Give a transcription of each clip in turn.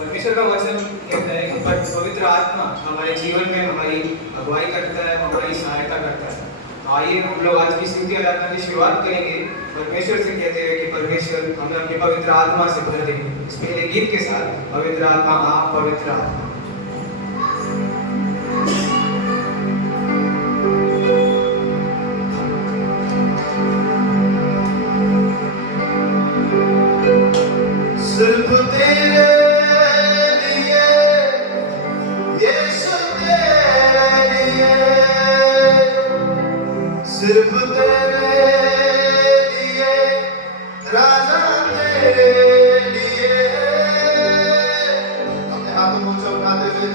परमेश्वर का वचन कहता है कि पवित्र आत्मा हमारे जीवन में हमारी अगुवाई करता है, हमारी सहायता करता है। तो आइए हम लोग आज की स्तुति आराधना की शुरुआत करेंगे परमेश्वर से कहते हुए कि परमेश्वर हमें अपनी पवित्र आत्मा से भर दे। इस पहले गीत के साथ पवित्र आत्मा आप पवित्र आत्मा। सिर्फ तेरे लिए यीशु तेरे लिए, सिर्फ तेरे लिए राजा तेरे लिए। अपने हाथों को ऊंचा उठाते हुए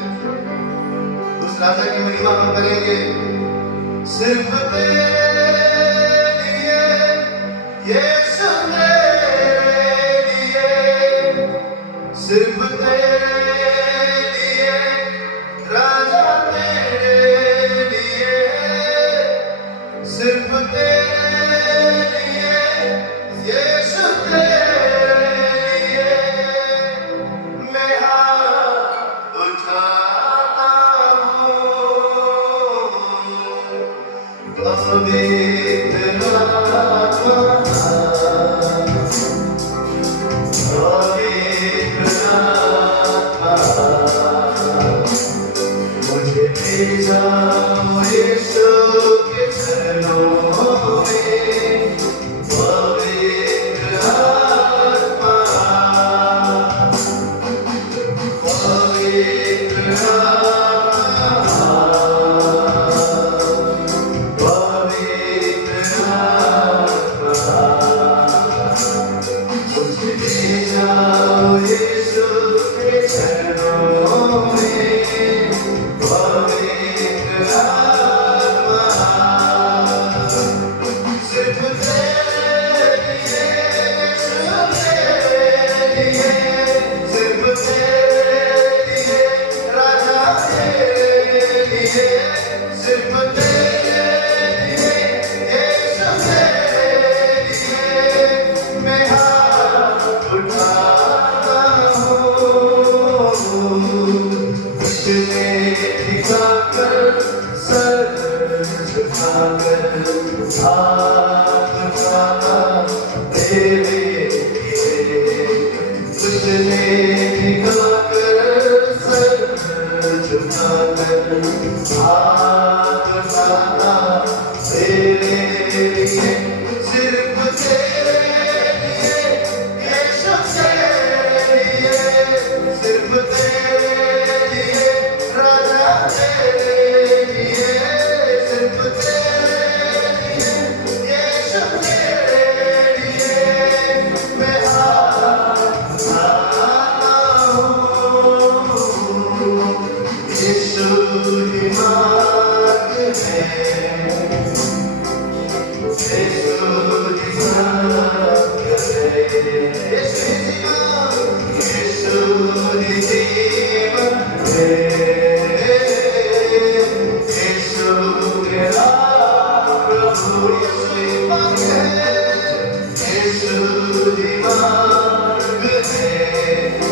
उस राजा की महिमा हम करेंगे। सिर्फ तेरे लिए यीशु सिर्फ तेरे लिए राजा तेरे लिए, सिर्फ तेरे लिए यीशु तेरे लिए मैं हाथ उठाता हूँ। पवित्र मुझे भेजा यीशु के चरणों में, पवित्र आत्मा, पवित्र आत्मा, पवित्र आत्मा, मुझे भेजा यीशु के चरणों में, पवित्र आत्मा। सिर्फ तेरे लिए यीशु तेरे लिए, सिर्फ तेरे लिए राजा तेरे लिए, सिर्फ तेरे लिए यीशु तेरे लिए मैं हाथ उठाता हूँ। तुझने दिखाकर सर झुकाकर हाथ उठाना तेरे लिए, तुझने दिखाकर सर झुकाकर हाथ उठाना तेरे लिए, सिर्फ तेरे लिए यीशु तेरे लिए, सिर्फ तेरे लिए राजा तेरे लिए, सिर्फ तेरे लिए यीशु तेरे लिए मैं आता हूँ। यीशु ही मार्ग है, यीशु ही सत्य है, यीशु ही जीवन है, यीशु मेरा प्रभु, यीशु ही मार्ग है, यीशु ही मार्ग है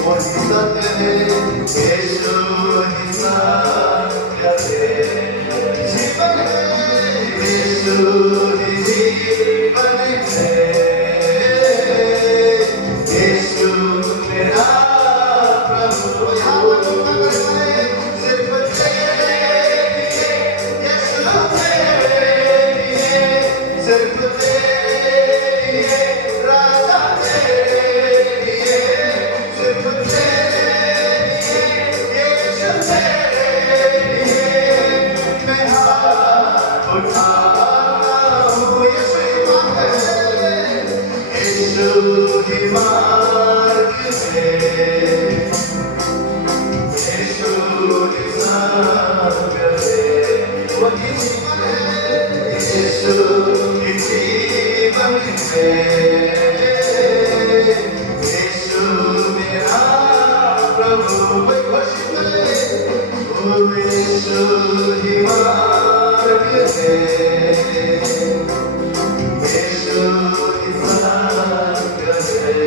और सत्य है, यीशु ही सत्य है, जीवन है, यीशु ही जीवन है, यीशु मेरा प्रभु। सिर्फ तेरे लिए यीशु तेरे लिए, सिर्फ तेरे लिए राजा तेरे लिए, सिर्फ तेरे लिए यीशु तेरे लिए मैं हाथ उठाता हूँ। यीशु ही मार्ग है, यीशु ही सत्य है, वही जीवन है, यीशु ही जीवन है, यीशु मेरा प्रभु। यीशु ही मार्ग है, यीशु ही सत्य है,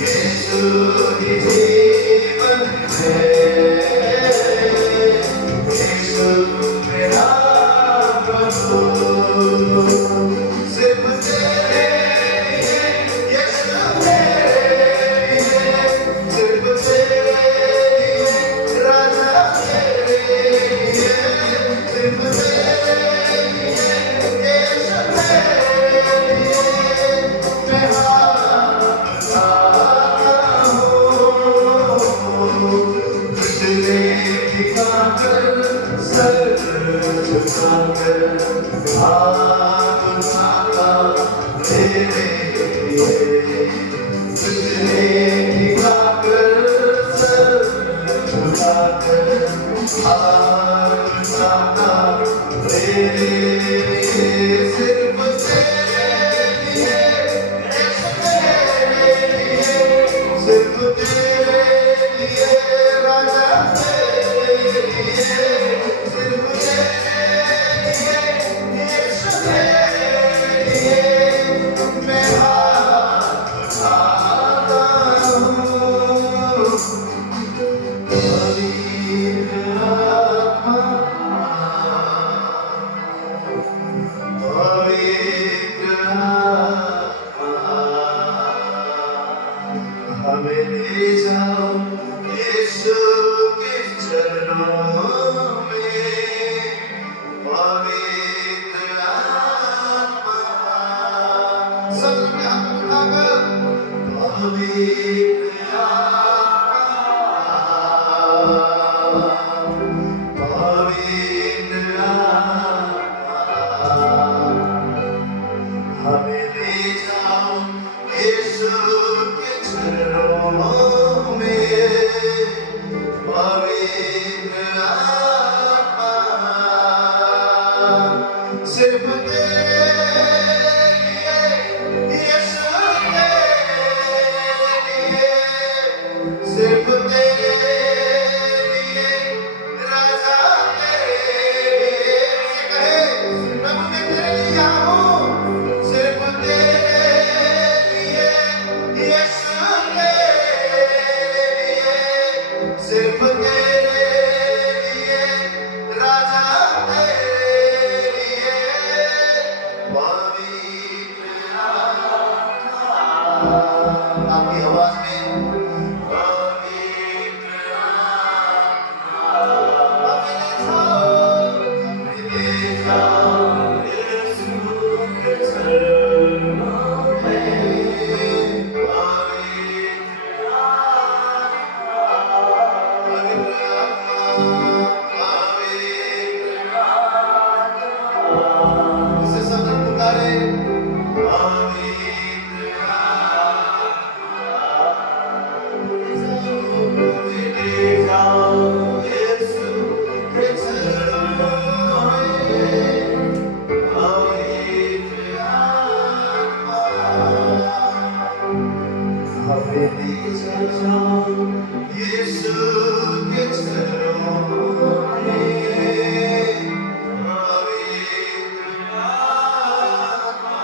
यीशु हमें ले जाओ यीशु के चरणों में, पवित्र आत्मा। सब में हाथ उठाकर पवित्र आत्मा, पवित्र आत्मा, हमें ले जाओ यीशु के चरणों में, पवित्र आत्मा। सिर्फ तेरे लिए यीशु, तेरे लिए, सिर्फ तेरे लिए राजा, तेरे लिए। कहे प्रभु मैं तेरे लिए आऊं, सिर्फ तेरे लिए यीशु, तेरे लिए, सिर्फ तेरे लिए राजा, तेरे लिए, पवित्र आत्मा। आपकी आवाज में पवित्र आत्मा, हमें ले जाओ यीशु के चरणों में, पवित्र आत्मा, पवित्र आत्मा, पवित्र आत्मा। उसे सब पुकारे पवित्र आत्मा, ले जाओ यीशु के चरणों में, पवित्र आत्मा, हमें ले जाओ यीशु के चरणों में, पवित्र आत्मा।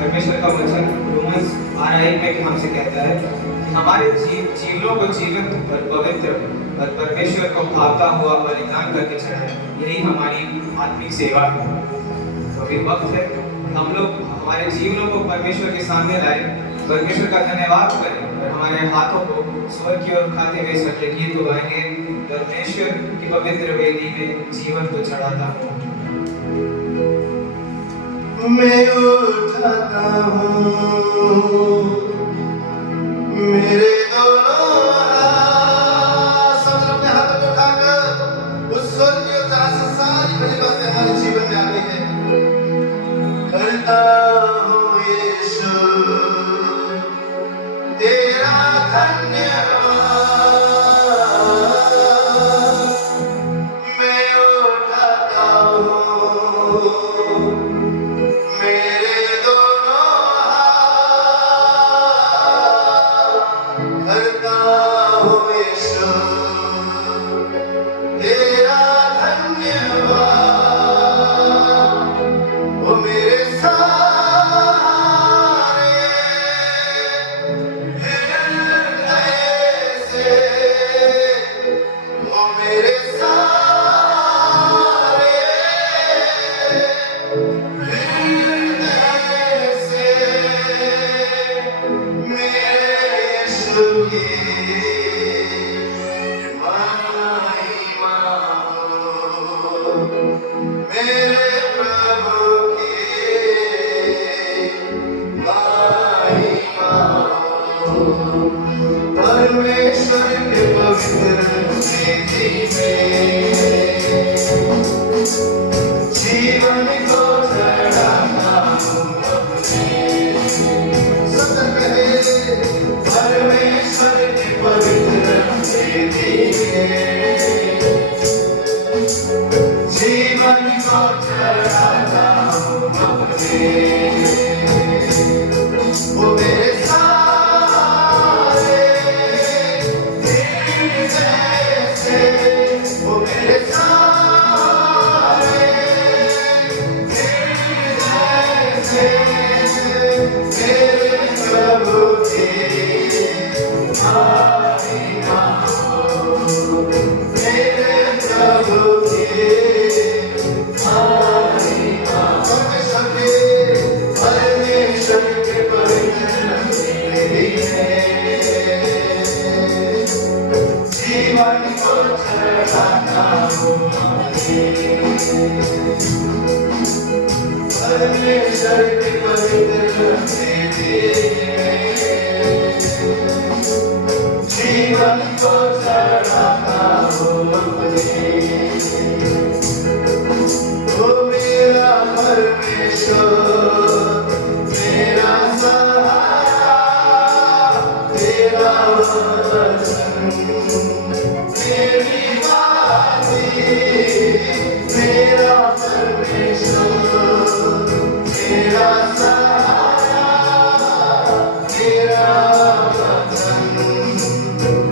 परमेश्वर का वचन रोमन्स 12:1 में हमसे कहता है कि हमारे जीवनों को जीवंत और पवित्र और परमेश्वर को भाता हुआ बलिदान करके चढ़ाएं। यही हमारी आत्मिक सेवा है। तो अभी वक्त है हम लोग हमारे जीवनों को परमेश्वर के सामने लाए, परमेश्वर का धन्यवाद करें और हमारे हाथों को स्वर्ग की ओर उठाते हुए सत्य गीत को गाएंगे। परमेश्वर की पवित्र वेदी में जीवन को चढ़ाता हूँ। मैं उठाता हूँ मेरे दोनों हाथ, सब लोग अपने हाथों को उठाकर उस स्वर्गीय जहाँ से सारी बड़ी बातें हमारे जीवन में आनी है, करता हूँ यीशु तेरा धन्यवाद। मैं उठाता हूँ मेरे दोनों हाथ, करता जीवन को चढ़ाता हूँ अपने, वो मेरे सारे तेरे जैसे, वो मेरे सारे तेरे जैसे, मेरे प्रभु की महिमा हो, मेरे प्रभु की महिमा। परमेश्वर के पवित्र जीवन को चढ़ाता हूँ परमेश्वर के पवित्र जीवन को चढ़ाता हूँ ओ मेरा परमेश्वर, मेरा सहारा, तेरा वचन मेरी बाती, मेरा परमेश्वर, मेरा सहारा, तेरा वचन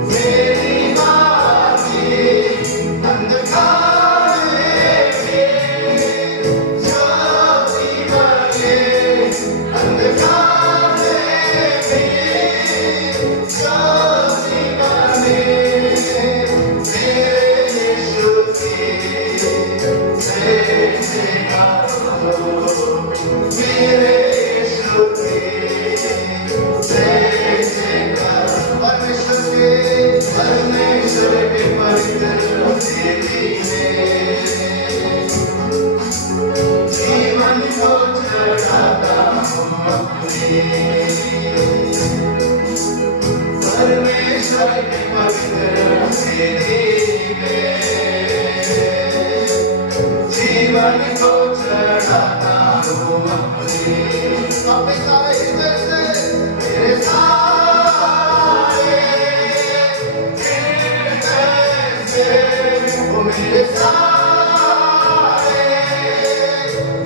मेरी बाती, अंधकार में ज्योति बने, अंधकार में ज्योति बने, मेरे यीशु की जय जयकार हो, मेरे यीशु की जय जयकार। परमेश्वर के पवित्र हृदय में जीवन को चढ़ाता हूँ अपने, परमेश्वर के पवित्र हृदय में जीवन को चढ़ाता हूँ अपने। अपने सारे हृदय से मेरे सारे तेरे जैसे, वो मेरे सारे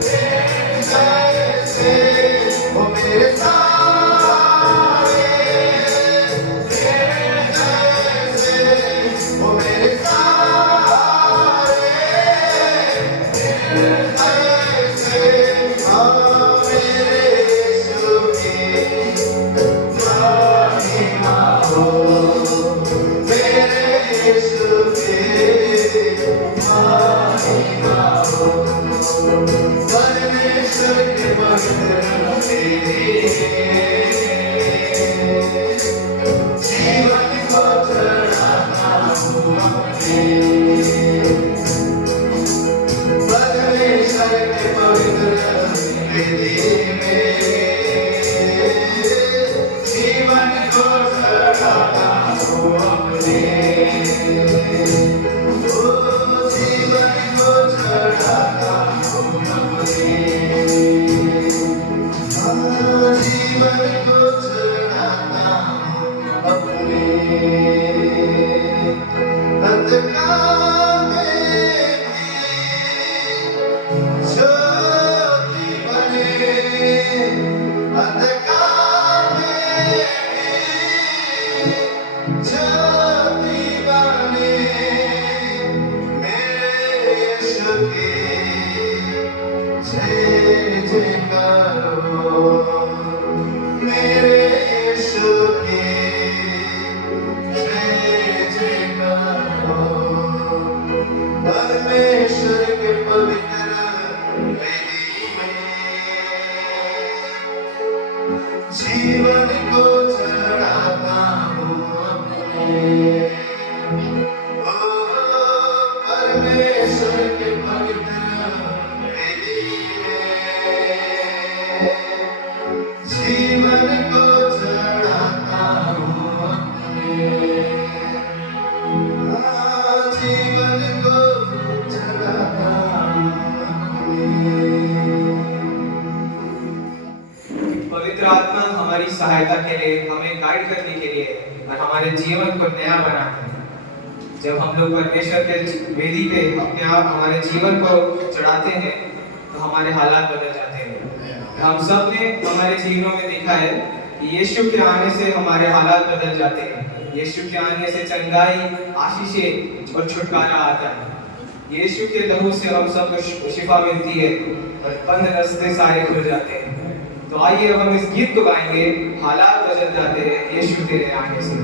तेरे जैसे, वो मेरे सारे तेरे जैसे, वो मेरे सारे तेरे जैसे, हाँ मेरे यीशु की महिमा हो, मेरे यीशु की महिमा हो, परमेश्वर के पवित्र जीवन को चढ़ाता हूँ अपने, परमेश्वर के पवित्र में जीवन को चढ़ाता हूँ अपने, ओ जीवन को चढ़ाता हूँ अपने, जीवन को चढ़ाता हूँ अपने, अंधकार में ज्योति बने, अंधकार में ज्योति बने, मेरे यीशु की जय जयकार हो, मेरे यीशु की जय जयकार हो, परमेश्वर के पवित्र वेदी में जीवन को चढ़ाता हूँ अपने, ओ परमेश्वर के पवित्र वेदी में जीवन को चढ़ाता हूँ अपने, जीवन को चढ़ाता हूँ अपने। पवित्र आत्मा हमारी सहायता के लिए, हमें गाइड करने के लिए और हमारे जीवन को नया बनाते हैं। जब हम लोग परमेश्वर के वेदी पे अपने आप हमारे जीवन को चढ़ाते हैं तो हमारे हालात बदल जाते हैं। हम सब ने हमारे जीवनों में देखा है कि यीशु के आने से हमारे हालात बदल जाते हैं। यीशु के आने से चंगाई, आशीषें और छुटकारा आता है। यीशु के लहू से हम सबको शिफा मिलती है और बंद रास्ते सारे खुल जाते हैं। तो आइए अब हम इस गीत को गाएंगे, हालात बदल जाते हैं यीशु तेरे आने से।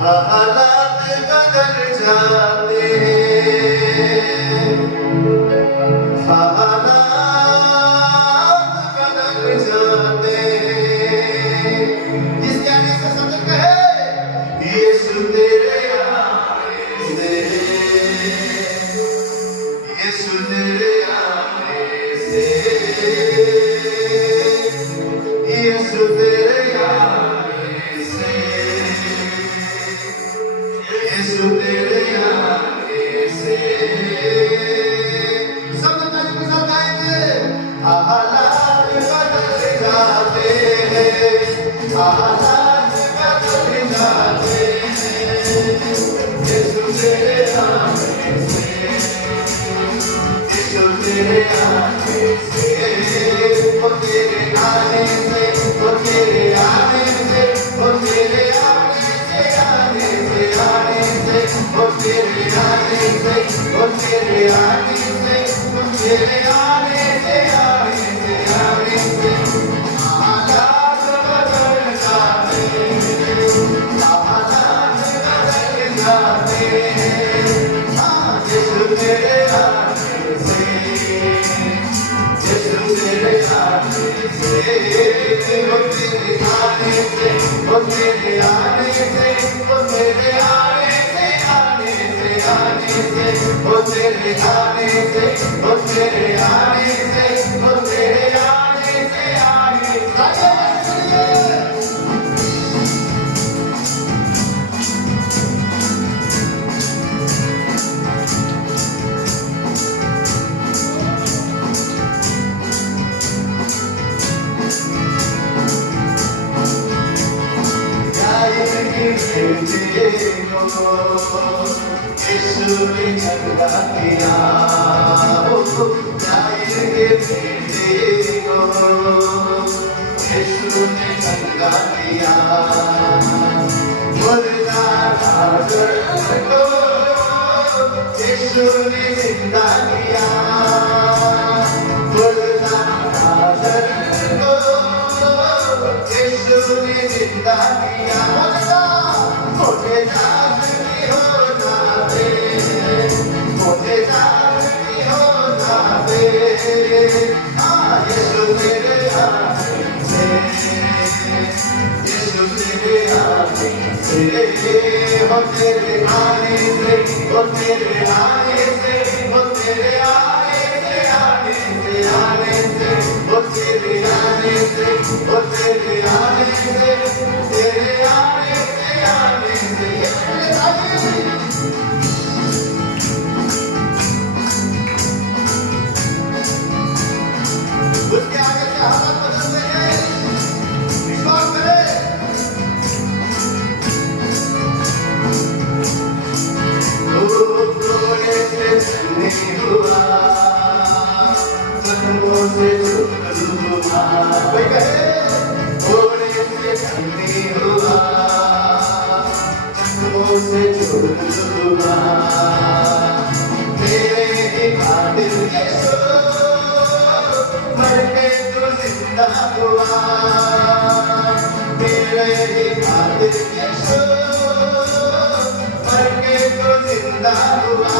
हालात बदल जाते हालात बदल जाते जिसके आने से सतर्क है यीशु तेरे आने से, यीशु तेरे आने से, यीशु तेरे आने से, यीशु तेरे आने से। सब ताली के साथ गाएंगे। हालात बदल जाते हैं, हालात बदल जाते हैं यीशु तेरे आने से, यीशु तेरे आने से, वो तेरे आने से, वो तेरे आने से, वो तेरे आने से, आने से, आने से, वो तेरे आने से, वो तेरे आने से, वो तेरे आने से, आने से, आने से। हालात बदल जाते हैं, हालात बदल जाते हैं, हाँ यीशु तेरे आने से, यीशु तेरे आने से, वो तेरे आने से, वो तेरे आने से, वो तेरे आने से, आने से, आने से, वो तेरे आने से, वो तेरे आने से, वो तेरे आने से, आने से। यीशु ने चंगा किया, बेटे को यीशु ने चंगा किया, मुर्दा लाजर को यीशु ने जिंदा किया, मुर्दा लाजर को यीशु ने जिंदा किया। मोटे जात की हो जावे, मोटे जात की हो जावे, यीशु तेरे आने से, यीशु तेरे आने से, हो तेरे आने से, हो तेरे आने से, हो तेरे आने से, आने से, आने से, हो तेरे आने से, हो तेरे आने से, तेरे आने से, आने से। उसके आगे से हालात बदलते हैं, विश्वास करें। रोने से नहीं हुआ, जन्मों से छूट हुआ, कोई कहे रोने से नहीं हुआ, जन्मों से छूट हुआ, तेरे ही खातिर यीशु मर के तू जिंदा हुआ, तेरे ही खातिर यीशु मर के तू जिंदा हुआ।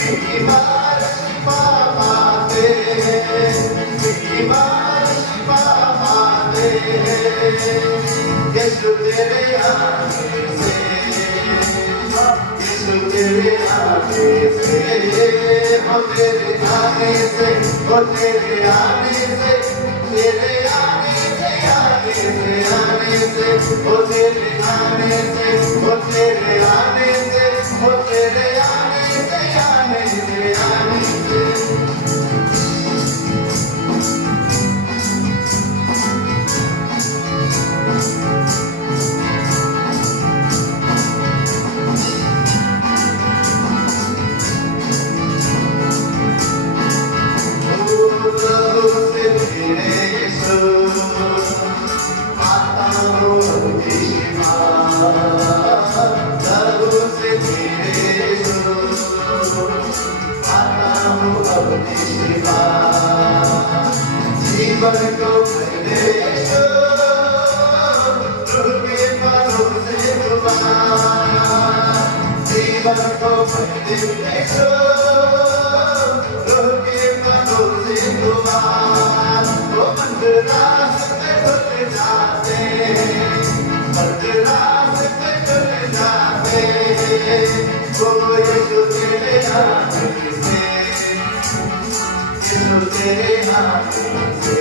बीमार शिफा पाते, बीमार शिफा पाते, यीशु तेरे आने से, यीशु तेरे आने से, हो तेरे आने से, हो तेरे आने से, तेरे आने से, आने से, आने से, हो तेरे आने से, हो तेरे आने से, हो तेरे आने से, आने से, आने से। जीवन को मैं सो रोह के पनों से तुम्हार वो मंदरास पे खुल जाते मंदरास पे खुल जाते वो यीशु तेरे हाथ से यीशु तेरे हाथ से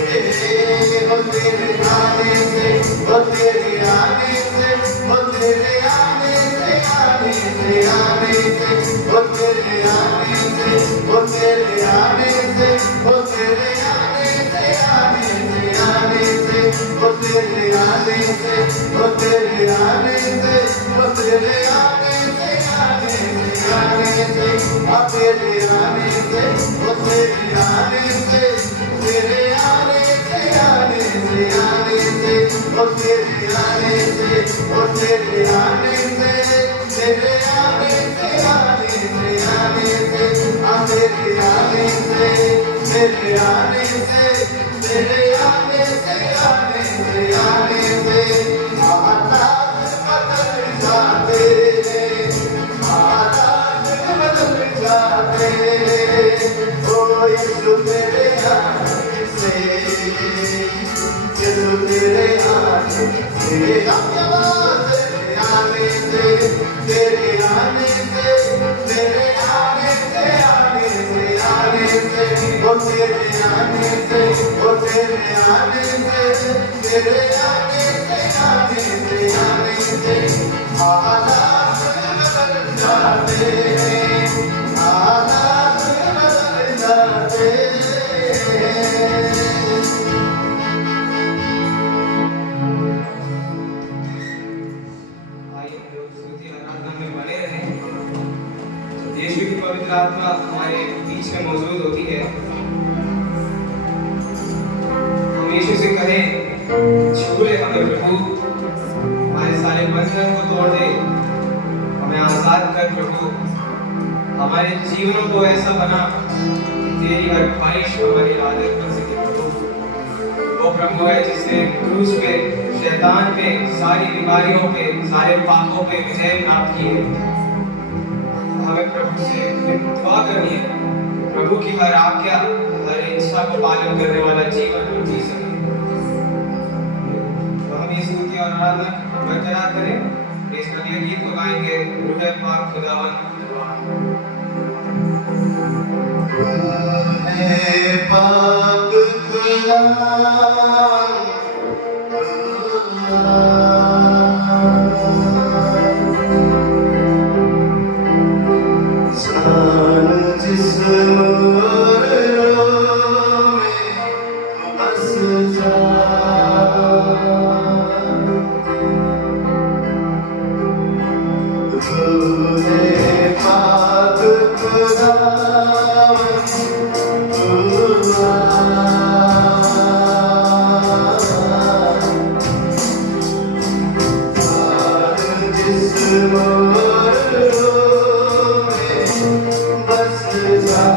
वो तेरे आने से वो तेरे आने से वो तेरे आने से आने से आने से वो तेरे आने से वो तेरे आने से वो तेरे आने से आने से आने से वो तेरे आने से वो तेरे आने से वो तेरे आने से आने से आने से आ तेरे आने से वो तेरे आने से तेरे आने से आने से आने से वो तेरे आने से वो तेरे आने से तेरे आने से आने से आने से आ तेरे आने से तेरे आने से तेरे आने से आने से आने से हालात बदल जाते हालात बदल जाते ओ यीशु तेरे आने से यीशु तेरे आने से तेरे आने से तेरे आने से तेरे आने से आने से आने से वो तेरे आने से वो तेरे आने से तेरे आने से आने से आने से हालात बदल जाते हालात बदल जाते आइए हम लोग स्तुति आराधना में बने रहें। यीशु की पवित्र आत्मा हमारे बीच में मौजूद होती है। हम यीशु से कहें, छू ले हमें प्रभु, हमारे सारे बंधन को तोड़ दे, हमें आजाद कर प्रभु, हमारे जीवनों को ऐसा बना कि तेरी हर ख्वाहिश हमारी आदत बन सके प्रभु। वो प्रभु है जिसने क्रूस पे, शैतान पे, सारी बीमारियों पे, सारे पापों पे विजय प्राप्त की है। हमें प्रभु से दुआ करनी है, प्रभु की हर आज्ञा, हर इच्छा को पालन करने वाला जीवन हम जी सके। तो हम ये स्तुति और आराधना बरकरार करें। इस अगले गीत को गाएंगे रूह पाक खुदावन। पाक खुदावन जान जिस मोहरों में बस जा तूने पाक खुदावन जिस मोहरों में बस जा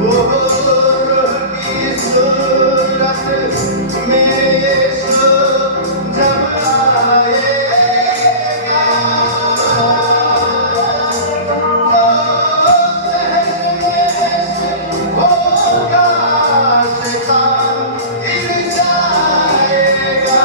वो रूह की सूरत में यीशु जब आएगा, तो तहस होगा, शैतान गिर जाएगा।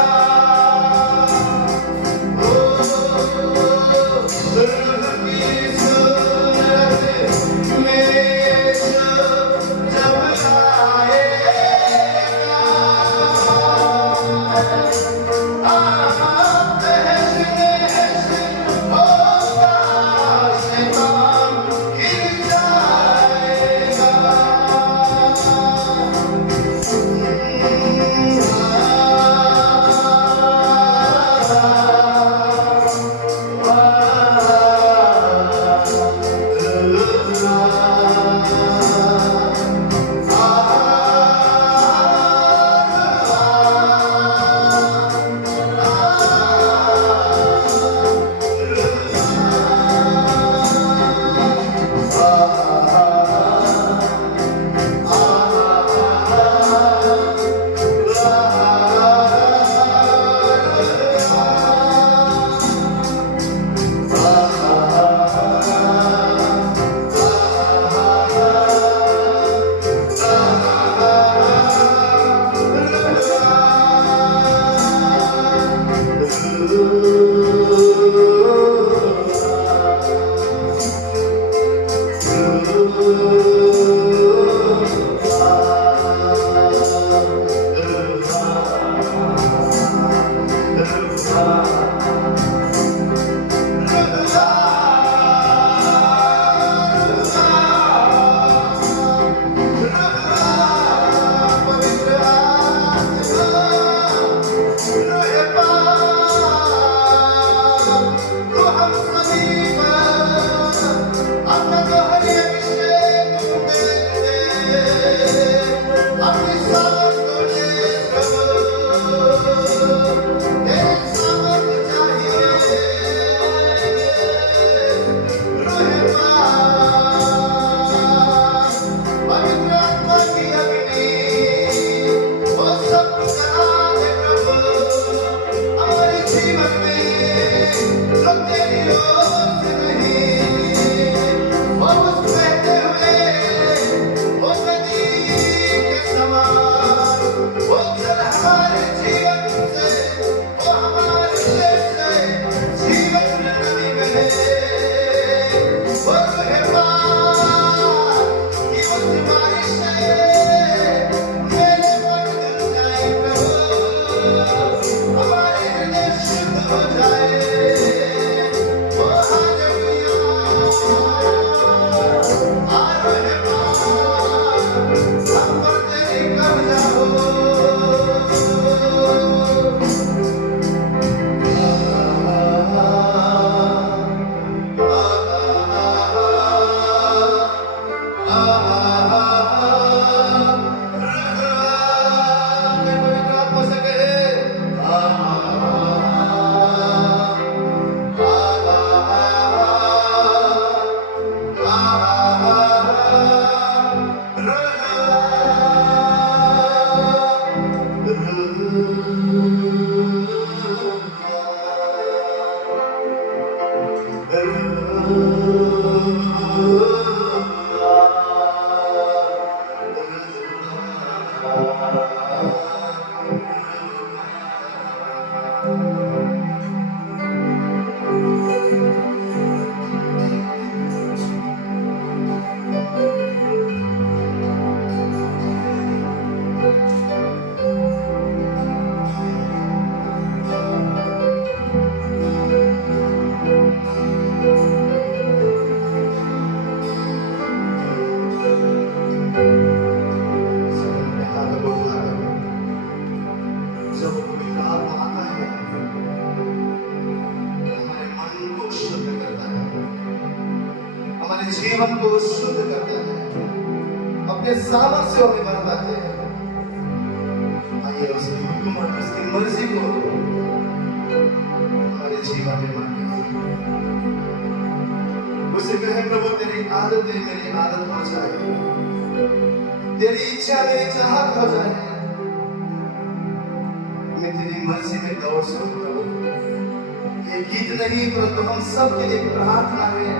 जीवन को शुद्ध करता है, अपने सामर्थ्य में बनाता है। आइए उसकी हुक्म और उसकी मर्जी को हमारे जीवन में मानिए। उसे कहे प्रभु तेरी आदत मेरी आदत हो जाए, तेरी इच्छा मेरी चाहत हो जाए, मैं तेरी मर्जी में दौड़ सकूं प्रभु। ये गीत नहीं परंतु हम सब के लिए प्रार्थना है।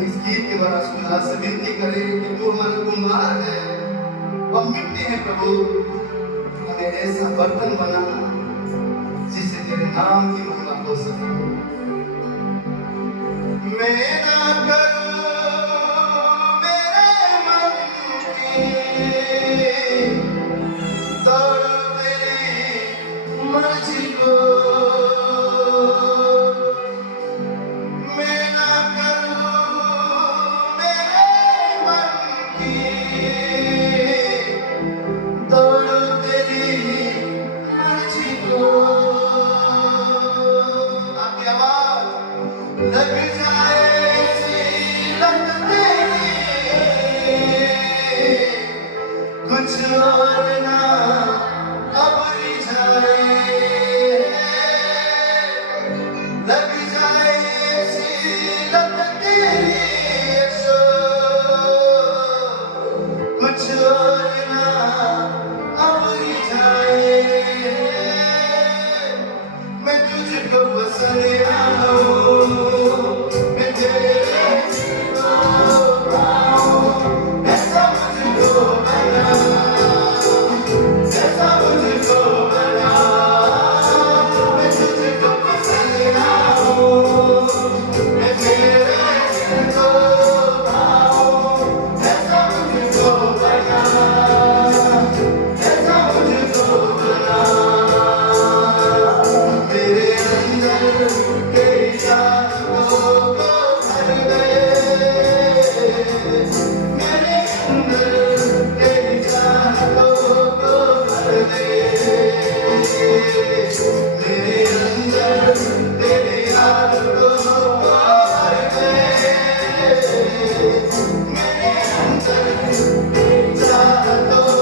इस गीत के द्वारा खुदा से विनती करें कि तू हमारा कुम्हार है, हम मिट्टी हैं प्रभु, हमें ऐसा बर्तन बना जिससे तेरे नाम की महिमा हो सके। मैं ना करूं मेरे मन की दौड़ तेरी मर्जी को, मैं ना करूं मेरे मन की दौड़ तेरी मर्जी को। आपकी आवाज लग जाए ऐसी लग तेरी, कुछ और ना अब रिझाए, लग जाए ऐसी लग तेरी यीशु, कुछ और ना अब रिझाए। मैं तुझको पसंद आऊं, मैं तेरे को पाऊं, ऐसा मुझको बना, ऐसा मुझको बना। मैं तुझको पसंद आऊं, मैं तेरे को पाऊं, ऐसा मुझको बना, ऐसा मुझको बना। मेरे अंदर तेरी यादों को भर दे, मेरे अंदर तेरी यादों को भर दे, मेरे अंदर तेरी यादों को भर दे, मेरे अंदर तेरी यादों को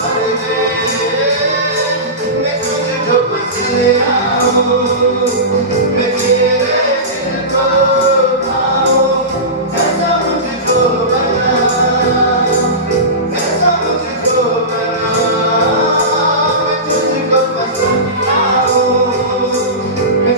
भर दे। मैं तुझको पसंद आऊं, मैं तेरे को पाऊं, ऐसा मुझको बना, ऐसा मुझको बना। मैं तुझको पसंद आऊं, मैं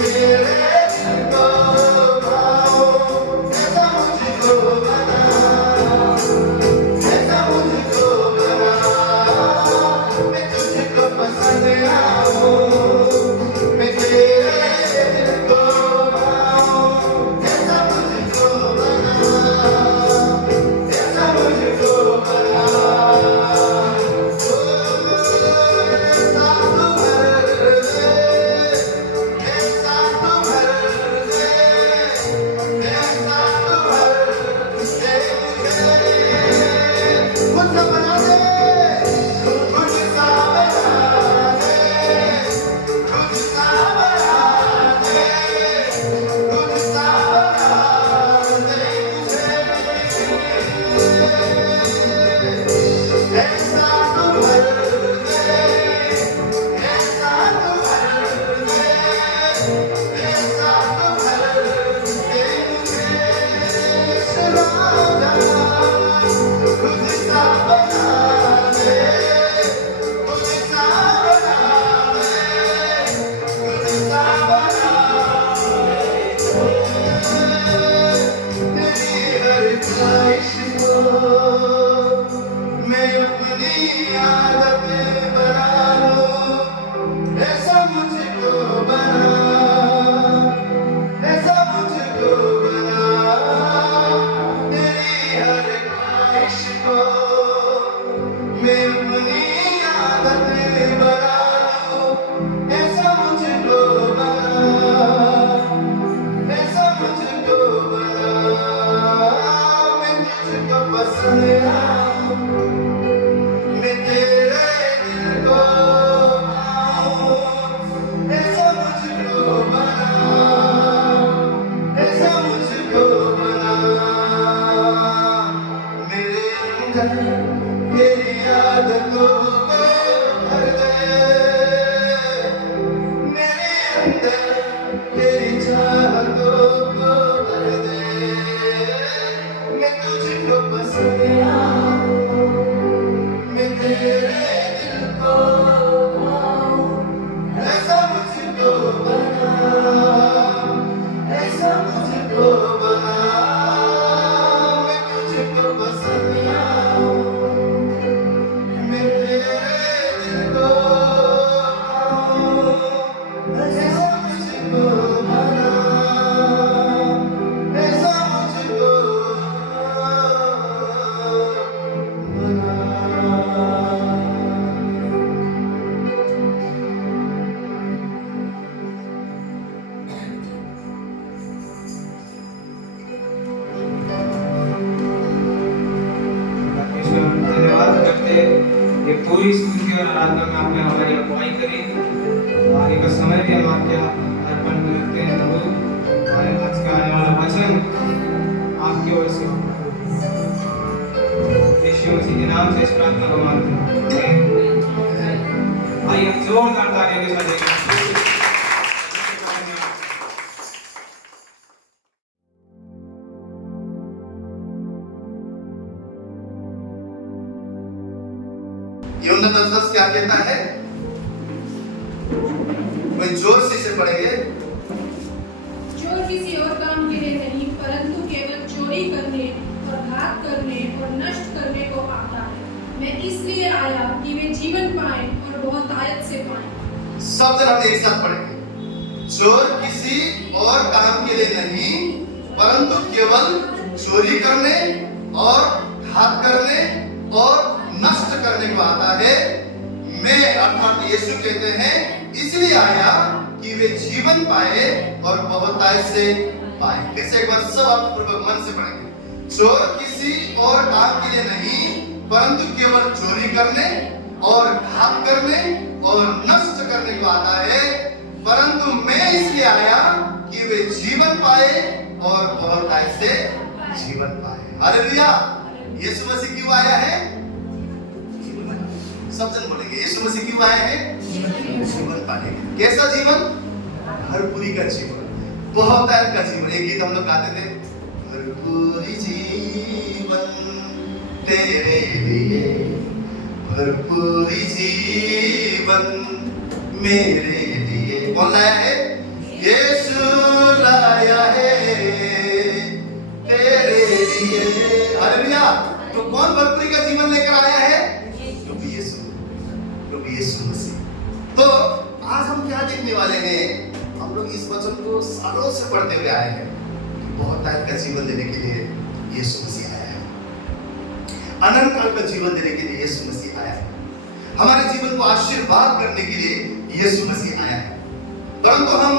तेरे को पाऊं, ऐसा मुझको बना, ऐसा मुझको बना। आदतें बना लो, ऐसा मुझको बना, ऐसा मुझको बना, मेरी हर ख्वाहिश को मैं अपनी आदतें बना लूं, ऐसा मुझको बना, ऐसा मुझको बना, मैं तुझको पसंद आऊं, मैं तेरे दिल को पाऊं, ऐसा मुझको बना, ऐसा मुझको बना, मेरे अंदर तेरी आदतों को भर दे, मेरे अंदर तेरी चाहतों को भर दे, मैं तुझको पसंद आऊं, मैं तेरे दिल को पाऊं, ऐसा मुझको बना, ऐसा मुझको बना, मैं तुझको पसंद आऊं, मैं तेरे दिल को पाऊं, ऐसा मुझको बना, ऐसा मुझको बना। परमेश्वर हम धन्यवाद करते हैं ये पूरी स्तुति और आराधना में आपने हमारी अगुवाई करी। आगे का समय भी हम आपके अर्पण में रखते हैं प्रभु, और आज का आने वाला वचन आपकी ओर से हो। यीशु मसीह के नाम से इस प्रार्थना को मांगते हैं। आइए हम जोरदार तालियों के साथ एक यूहन्ना 10:10 क्या कहता है? कोई जोर से इसे पढ़ेंगे। चोर किसी और काम के लिए नहीं, परंतु केवल चोरी करने और घात करने और नष्ट करने को आता है। मैं इसलिए आया कि वे जीवन पाएं और बहुतायत से पाएं। सब जन हम एक साथ पढ़ेंगे। चोर किसी और काम के लिए नहीं, परंतु केवल चोरी करने और घात करने और नष्ट करने को आता है। मैं अर्थात यीशु कहते हैं इसलिए आया कि वे जीवन पाए और बहुतायत से पाए। फिर से एक बार सब आप पूर्वक मन से पढ़ेंगे। चोर किसी और काम के लिए नहीं, परंतु केवल चोरी करने और घात करने और नष्ट करने को आता है। परंतु मैं इसलिए आया कि वे जीवन पाए और बहुतायत से जीवन पाए। हालेलुया। यीशु मसीह क्यों आया है? सब जन बोलेंगे यीशु मसीह क्यों आए हैं? जीवन पाने के लिए। कैसा जीवन? भरपूरी का जीवन, बहुतायत का जीवन। एक गीत हम लोग गाते थे, भरपूरी जीवन तेरे लिए, भरपूरी जीवन मेरे लिए। कौन लाया है? यीशु लाया है तेरे लिए। हालेलुया। तो कौन भरपूरी का जीवन लेकर आया है? प्रभु यीशु मसीह। तो आज हम क्या देखने वाले हैं? हम लोग इस वचन को सालों से पढ़ते हुए आए हैं कि बहुतायत का जीवन देने के लिए यीशु मसीह आया है, अनंत काल का जीवन देने के लिए यीशु मसीह आया है, हमारे जीवन को आशीर्वाद करने के लिए यीशु मसीह आया है। परंतु हम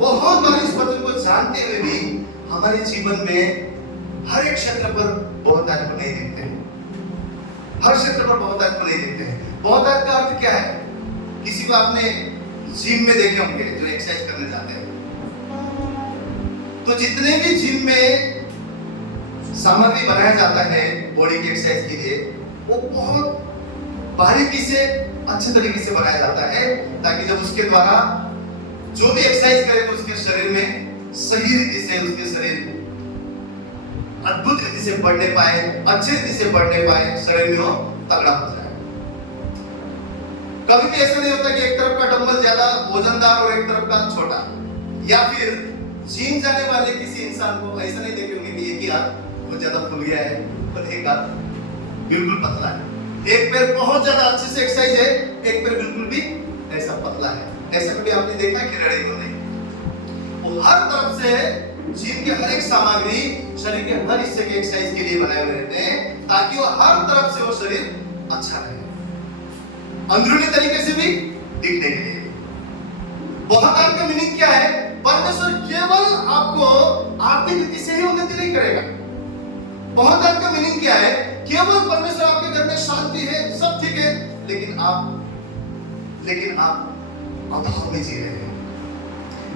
बहुत बार इस वचन को जानते हुए भी हमारे जीवन में हर एक क्षेत्र पर बहुतायत को नहीं देखते हैं। हर क्षेत्र पर बहुतायत को नहीं देखते हैं। बहुतायत का अर्थ क्या है? किसी को आपने जिम में देखे होंगे जो एक्सरसाइज करने जाते हैं, तो जितने भी जिम में सामग्री बनाया जाता है बॉडी की एक्सरसाइज के लिए, वो बहुत बारीकी से अच्छे तरीके से बनाया जाता है ताकि जब उसके द्वारा जो भी एक्सरसाइज करे तो उसके शरीर में सही रीति से उसके शरीर अद्भुत रीति से बढ़ने पाए, अच्छी रीति से बढ़ने पाए, शरीर में वो तगड़ा हो जाए। कभी भी ऐसा नहीं होता कि एक तरफ का डंबल ज्यादा वजनदार और एक तरफ का छोटा, या फिर जिम जाने वाले किसी इंसान को ऐसा नहीं देखे होंगे कि एक ही हाथ बहुत ज्यादा फूल गया है और एक हाथ बिल्कुल पतला है। एक पैर बहुत ज्यादा अच्छे से एक्सरसाइज है, एक पैर बिल्कुल भी ऐसा पतला है। ऐसा कभी आपने देखा है खिलाड़ी को? नहीं। वो हर तरफ से जिम के हर एक सामग्री शरीर के हर हिस्से के एक्सरसाइज के लिए बनाए हुए रहते हैं, ताकि वो हर तरफ से वो शरीर अच्छा रहे, अंदरूनी तरीके से भी दिखने के लिए। बहुतायत का मीनिंग क्या है? परमेश्वर केवल आपको आर्थिक रीति से ही उन्नति नहीं करेगा। बहुतायत का मीनिंग क्या है? केवल परमेश्वर आपके घर में शांति है, सब ठीक है, लेकिन आप अभाव में जी रहे हैं,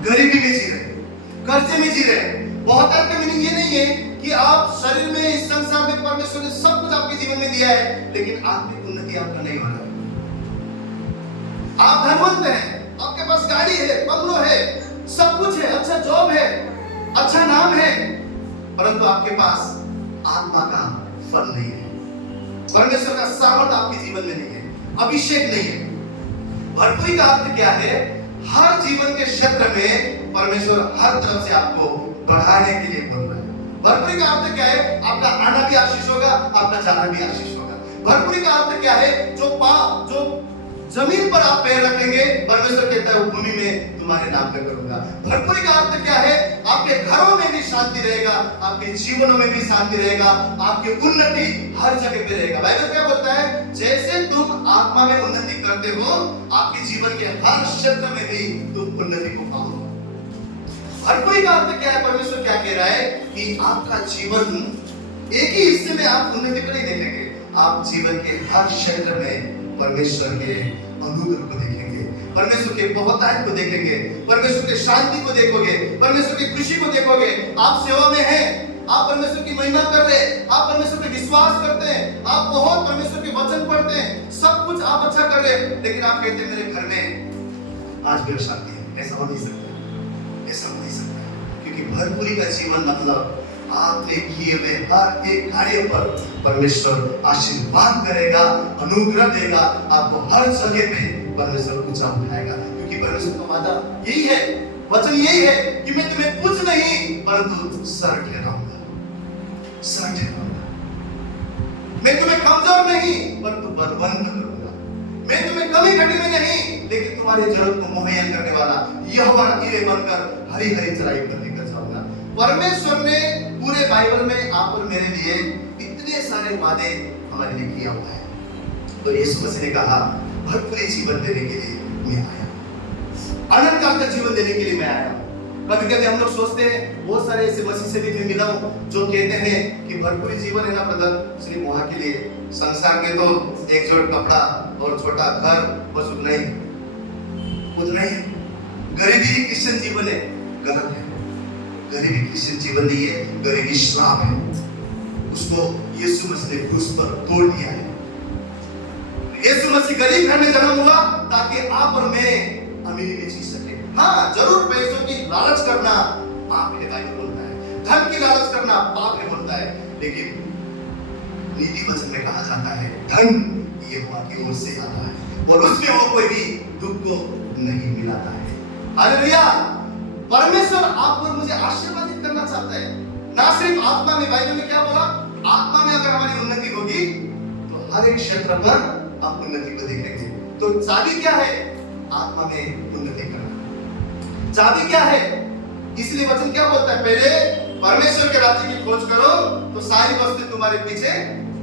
गरीबी में जी रहे हैं, कर्जे में जी रहे हैं। बहुतायत का मीनिंग ये नहीं है कि आप शरीर में, इस संसार में परमेश्वर ने सब कुछ आपके जीवन में दिया है, लेकिन आत्मिक उन्नति आपका नहीं हो रहा है। आप धनवंत हैं, आपके पास गाड़ी है, बंगलो है, सब कुछ है, अच्छा जॉब है, अच्छा नाम है, परंतु आपके पास आत्मा का फल नहीं है, परमेश्वर का सामर्थ आपके जीवन में नहीं है, अभिषेक नहीं है। भरपूरी का अर्थ क्या है? हर जीवन के क्षेत्र में परमेश्वर हर तरफ से आपको बढ़ाने के लिए बोल रहा है। भरपूरी का अर्थ क्या है? आपका आना भी आशीष होगा, आपका जाना भी आशीष होगा। भरपूरी का अर्थ क्या है? जो जमीन पर आप पैर रखेंगे, परमेश्वर कहता है वो भूमि में तुम्हारे नाम पे करूंगा। भरपूरी का अर्थ क्या है? आपके घरों में भी शांति रहेगा, आपके जीवनों में भी शांति रहेगा, आपकी उन्नति हर जगह पे रहेगा। बाइबल क्या बोलता है? जैसे तुम आत्मा में उन्नति करते हो, आपके जीवन के हर क्षेत्र में भी तुम उन्नति को पाओगे। भरपूरी का अर्थ क्या है? परमेश्वर क्या कह रहा है कि आपका जीवन एक ही हिस्से में आप उन्नति को नहीं देखेंगे, आप जीवन के हर क्षेत्र में परमेश्वर के अनुग्रह को देखेंगे, परमेश्वर के बहुतायत को देखेंगे, परमेश्वर के शांति को देखोगे, परमेश्वर की खुशी को देखोगे। आप सेवा में हैं, आप परमेश्वर की महिमा कर रहे हैं, आप परमेश्वर पे विश्वास करते हैं, आप बहुत परमेश्वर के वचन पढ़ते हैं, सब कुछ आप अच्छा कर रहे हैं, लेकिन आप कहते हैं मेरे घर में आज भी अशांति है। ऐसा हो नहीं सकता, ऐसा हो नहीं सकता, क्योंकि भरपूरी का जीवन मतलब आपने किए हुए हर एक कार्य पर परमेश्वर आशीर्वाद करेगा, अनुग्रह देगा, आपको हर जगह पे परमेश्वर ऊंचा उठाएगा, क्योंकि परमेश्वर का वादा यही है, वचन यही है कि मैं तुम्हें कुछ नहीं परंतु सर ठहराऊंगा, सर ठहराऊंगा। मैं तुम्हें कमजोर नहीं परंतु बलवंत करूंगा। मैं तुम्हें कमी घटी में नहीं, लेकिन तुम्हारी जरूरत को मुहैया करने वाला यहोवा हीरे बनकर हरी हरी चराई पर लेकर जाऊंगा। परमेश्वर ने पूरे बाइबल में आप और मेरे लिए इतने सारे वादे हमारे लिए किया हुआ है। तो यीशु मसीह ने कहा भरपूरी जीवन देने के लिए मैं आया, अनंत काल का जीवन देने के लिए मैं आया। कभी कभी हम लोग सोचते हैं, बहुत सारे ऐसे मसीह से भी मैं मिला हूं जो कहते हैं कि भरपूरी जीवन है ना ब्रदर, सिर्फ वहां के लिए, संसार में तो एक जोड़ कपड़ा और छोटा घर बस उतना ही। गरीबी ही क्रिश्चियन जीवन है, गलत है। गरीबी क्रिश्चियन जीवन नहीं है, गरीबी श्राप है। उसको यीशु मसीह ने क्रूस पर तोड़ दिया है। यीशु मसीह गरीब घर में जन्म हुआ ताकि आप और मैं अमीरी में जी सके। हाँ, जरूर पैसों की लालच करना पाप है, बाइबल बोलता है। धन की लालच करना पाप है बोलता है, लेकिन नीति वचन में कहा जाता है धन यहोवा की ओर से आता है और उसमें वो कोई भी दुख को नहीं मिलाता है। हालेलुया। परमेश्वर आपको मुझे आशीर्वादित करना चाहता है, ना सिर्फ आत्मा में। बाइबल में क्या बोला? आत्मा में अगर हमारी उन्नति होगी तो हर एक क्षेत्र पर हम उन्नति को देखेंगे। तो चाबी क्या है? आत्मा में उन्नति करना। चाबी क्या है? इसलिए वचन क्या बोलता है? पहले परमेश्वर के राज्य की खोज करो तो सारी वस्तु तुम्हारे पीछे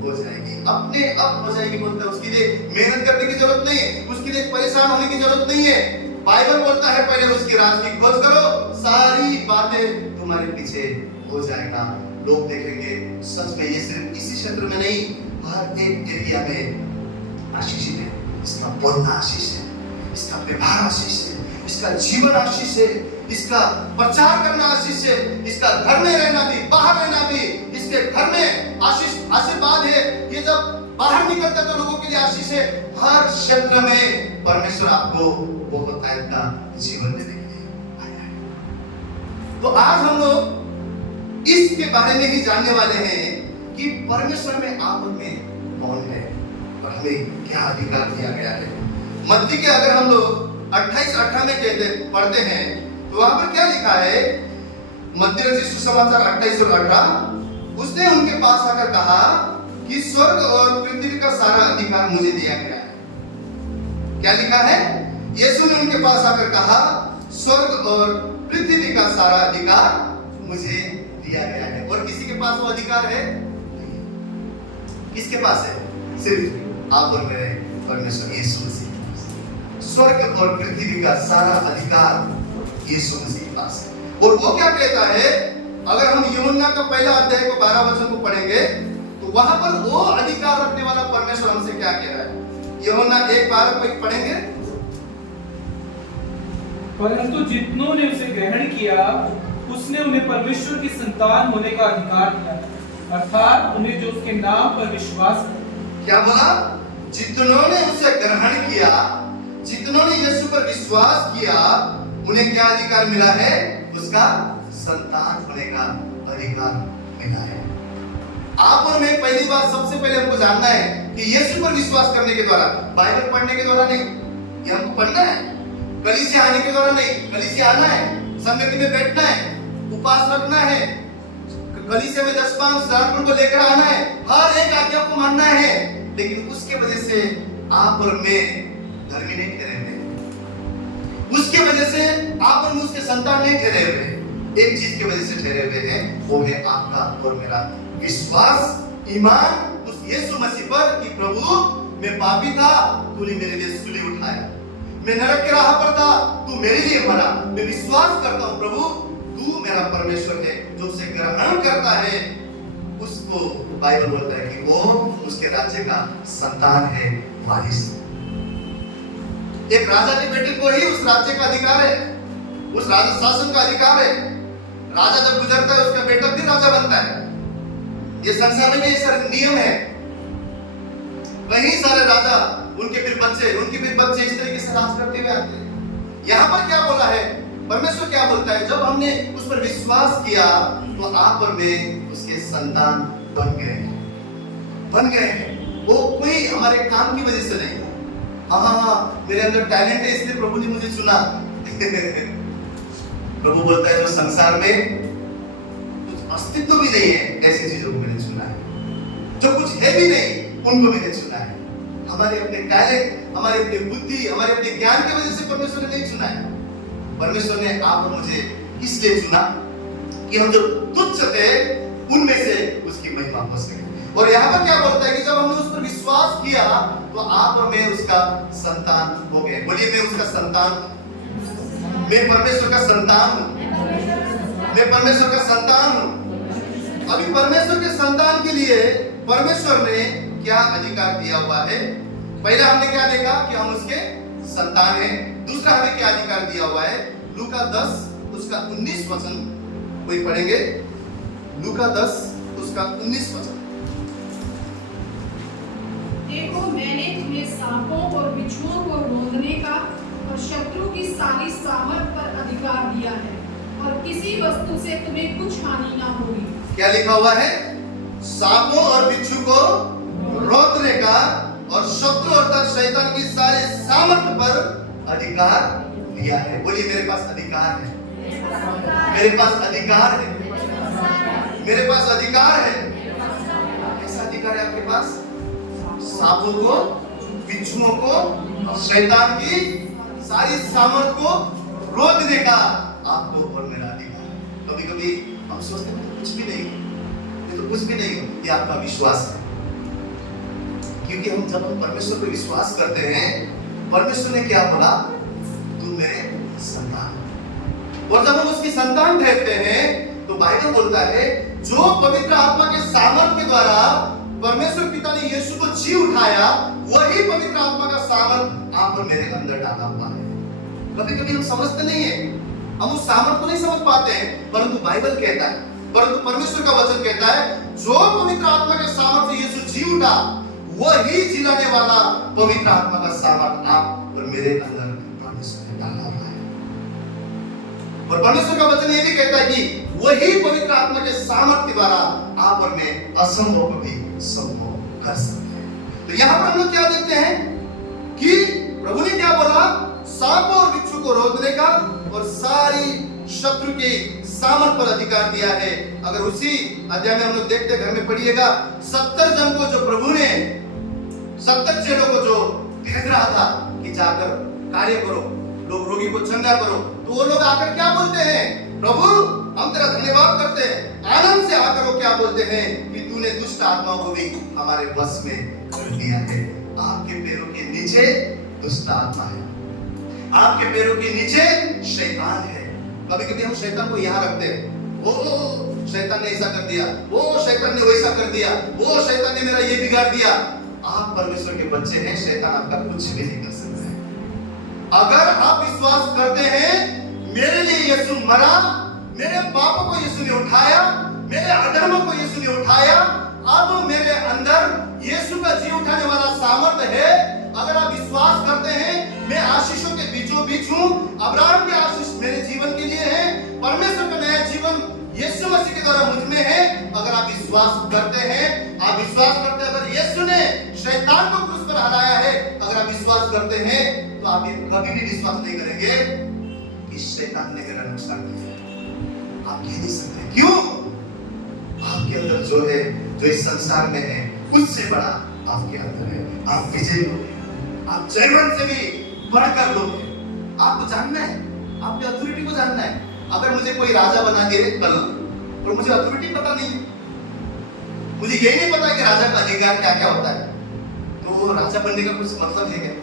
हो जाएगी, अपने आप हो जाएगी बोलता है। उसके लिए मेहनत करने की जरूरत नहीं है, उसके लिए परेशान होने की जरूरत नहीं है। बाइबल बोलता है पहले उसके राज्य की खोज करो, सारी बातें तुम्हारे पीछे हो जाएगा। लोग देखेंगे सच में ये सिर्फ इसी क्षेत्र में नहीं, हर एक एरिया में आशीषित है। इसका बोलना आशीष है, इसका व्यवहार आशीष है, इसका जीवन आशीष है, इसका प्रचार करना आशीष है, इसका घर में रहना भी, बाहर रहना भी, इसके घर में आशीर्वाद है। ये जब बाहर निकलता तो लोगों के लिए आशीष है। हर क्षेत्र में परमेश्वर आपको बहुत आयत का जीवन देने के लिए आया है। तो आज हम लोग इसके बारे में ही जानने वाले हैं कि परमेश्वर में आप में कौन है और हमें क्या अधिकार दिया गया है। मत्ती के अगर हम लोग 28-18 में पढ़ते हैं तो वहां पर क्या लिखा है? मत्ती रचित सुसमाचार 28 और 18। उसने उनके पास आकर कहा, कि स्वर्ग और पृथ्वी का सारा अधिकार मुझे दिया गया है। क्या लिखा है? यीशु ने उनके पास आकर कहा, स्वर्ग और पृथ्वी का सारा अधिकार मुझे दिया गया है। और किसी के पास वो अधिकार है? नहीं। किसके पास है? सिर्फ आप और मेरे परमेश्वर यीशु मसीह के पास। स्वर्ग और पृथ्वी का सारा अधिकार यीशु मसीह के पास है। और वो क्या कहता है? अगर हम यूहन्ना का पहला अध्याय को 12 वचन को पढ़ेंगे तो वहां पर वो अधिकार रखने वाला परमेश्वर हमसे क्या कह रहा है? यूहन्ना 1:12 को पढ़ेंगे। परंतु जितनों ने उसे ग्रहण किया उसने उन्हें परमेश्वर की संतान होने का अधिकार दिया, अर्थात उन्हें जो उसके नाम पर विश्वास करे। क्या बोला? जितनों ने उसे ग्रहण किया, जितनों ने यीशु पर विश्वास किया, उन्हें क्या अधिकार मिला है? उसका संतान होने का अधिकार मिला है। आप और मैं पहली बात सबसे पहले हमको जानना है कि यीशु पर विश्वास करने के द्वारा, बाइबल पढ़ने के द्वारा नहीं, ये हमको पढ़ना है। कलीसिया आने के द्वारा नहीं, कलीसिया आना है, संगति में बैठना है, उपास रखना है, कलीसिया में 10 को लेकर आना है, हर एक आज्ञा को मानना है, लेकिन उसके वजह से आप और मैं धर्मी नहीं ठहरे हुए। उसके वजह से आप और मैं उसके संतान नहीं ठहरे हुए। एक चीज की वजह से ठहरे हुए हैं, वो है आपका और मेरा विश्वास, ईमान उस यीशु मसीह पर कि प्रभु मैं पापी था, तूने मेरे लिए सूली उठाया, मैं नरक के राह पर था, तू मेरे लिए मरा। मैं विश्वास करता हूं प्रभु तू मेरा परमेश्वर है। जो उसे ग्रहण करता है उसको बाइबल बोलता है कि वो उसके राज्य का संतान है, वारिस। एक राजा के बेटे को ही उस राज्य का अधिकार है, उस राजा शासन का अधिकार है। राजा जब गुजरता है उसका बेटा भी राजा बनता है। ये संसार में भी ये सारे नियम है। वही सारे राजा उनके फिर बच्चे इस तरीके से राज करते हुए आते हैं। यहाँ पर क्या बोला है? परमेश्वर क्या बोलता है? जब हमने उस पर विश्वास किया तो आप और मैं उसके संतान बन गए हैं। वो कोई हमारे काम की वजह से नहीं। हाँ, मेरे अंदर टैलेंट है इसलिए प्रभु ने मुझे चुना। प्रभु बोलता है जो संसार में कुछ अस्तित्व भी नहीं है ऐसी चीजों को मैंने चुना है, जो कुछ है भी नहीं उनको मैंने चुना है। हमारे अपने टैलेंट, हमारे अपने बुद्धि, हमारे अपने ज्ञान की वजह से परमेश्वर ने नहीं चुना है। परमेश्वर ने आप और मुझे इसलिए चुना कि हम जो तुच्छ थे उनमें से उसकी महिमा हो सके। और यहाँ पर क्या बोलता है कि जब हमने उस पर विश्वास किया तो आप और मैं उसका संतान हो गए। बोलिए मैं उसका संतान, मैं परमेश्वर का संतान हूँ, मैं परमेश्वर का संतान हूँ। अभी परमेश्वर के संतान के लिए परमेश्वर ने क्या अधिकार दिया हुआ है? पहला हमने क्या देखा कि हम उसके संतान हैं। दूसरा हमें क्या अधिकार दिया हुआ है? लूका 10 उसका 19 वचन कोई पढ़ेंगे। लूका 10 उसका 19 वचन। देखो मैंने तुम्हें सांपों और बिच्छुओं को रोंदने का और शत्रु की सारी सामर्थ पर अधिकार दिया है, और किसी वस्तु से तुम्हें कुछ हानि ना होगी। क्या लिखा हुआ है? सांपों और बिच्छू को रोकने का और शत्रु अर्थात शैतान की सारी सामर्थ पर अधिकार दिया है। बोलिए मेरे पास अधिकार है, मेरे पास अधिकार है, मेरे पास अधिकार है। कैसा अधिकार है आपके पास? सांपों को, बिच्छुओं को, शैतान की सारी सामर्थ को रोकने का आपको और मेरा अधिकार है। कभी कभी हम सोचते हैं तो कुछ भी नहीं, ये तो कुछ भी नहीं, ये आपका विश्वास है। क्योंकि हम जब हम परमेश्वर पर विश्वास करते हैं, परमेश्वर ने क्या बोला? तू मेरे संतान। और जब हम उसकी संतान ठहरते हैं तो बाइबल बोलता है जो पवित्र आत्मा के सामर्थ के द्वारा परमेश्वर पिता ने यीशु को जी उठाया, वही पवित्र आत्मा का सामर्थ आप और मेरे अंदर डाला हुआ है। कभी कभी हम समझते नहीं है, हम उस सामर्थ को नहीं समझ पाते हैं, परंतु बाइबल कहता है, परंतु परमेश्वर का वचन कहता है जो पवित्र आत्मा के सामर्थ से यीशु जी उठा, वही जिलाने वाला पवित्र आत्मा का सामर्थ आप और मेरे अंदर परमेश्वर ने डाला हुआ है। और परमेश्वर का वचन ये भी कहता है कि वही पवित्र आत्मा के सामर्थ के द्वारा आप और मैं असंभव को भी संभव कर सकते हैं। तो यहाँ पर हम लोग क्या देखते हैं कि प्रभु ने क्या बोला? सांपों और बिच्छू को रोकने का और सारी शत्रु के सामर्थ पर अधिकार दिया है। अगर उसी अध्याय में हम लोग देखते, घर में पढ़िएगा, 70 जन को जो प्रभु ने 70 चेलों को जो भेज रहा था कि जाकर कार्य करो, लोग रोगी को चंगा करो, तो वो लोग आकर क्या बोलते हैं? प्रभु हम तेरा धन्यवाद करते हैं। आनंद से आकर वो क्या बोलते हैं कि तूने दुष्ट आत्माओं को भी हमारे वश में कर दिया है। आपके पैरों के नीचे दुष्ट आत्मा है, आपके पैरों के नीचे शैतान है। कभी कभी हम शैतान को यहाँ रखते हैं, ओ शैतान ने ऐसा कर दिया, ओ शैतान ने वैसा कर दिया, ओ शैतान ने मेरा ये बिगाड़ दिया। आप परमेश्वर के बच्चे हैं, शैतान आपका कुछ भी नहीं कर सकता है। अगर आप विश्वास करते हैं मेरे लिए यीशु मरा, मेरे पापों को यीशु ने उठाया, मेरे अधर्मों को यीशु ने उठाया, अब मेरे अंदर यीशु का जी उठाने वाला सामर्थ्य है। अगर आप विश्वास करते हैं मैं आशीषों के बीचों बीच हूं, अब्राहम के आशीष मेरे जीवन के लिए है, परमेश्वर का नया जीवन यीशु मसीह के द्वारा मुझ में है। अगर आप विश्वास करते हैं, आप विश्वास करते हैं अगर यीशु ने शैतान को क्रूस पर हराया है, अगर आप विश्वास करते हैं तो आप ये कभी भी विश्वास नहीं करेंगे कि शैतान ने मेरा नुकसान किया। आप कह नहीं सकते, क्यों? आपके अंदर जो है, जो इस संसार में है, उससे बड़ा आपके अंदर है। आप विजयी लोग हैं, आप जयवंत से भी बढ़कर लोग हैं। आपको जानना है, आपकी अथॉरिटी को जानना है। अगर मुझे कोई राजा बना दे कल और मुझे अथॉरिटी पता नहीं, मुझे ये नहीं पता कि राजा का अधिकार क्या क्या होता है, तो राजा बनने का कुछ मतलब है क्या?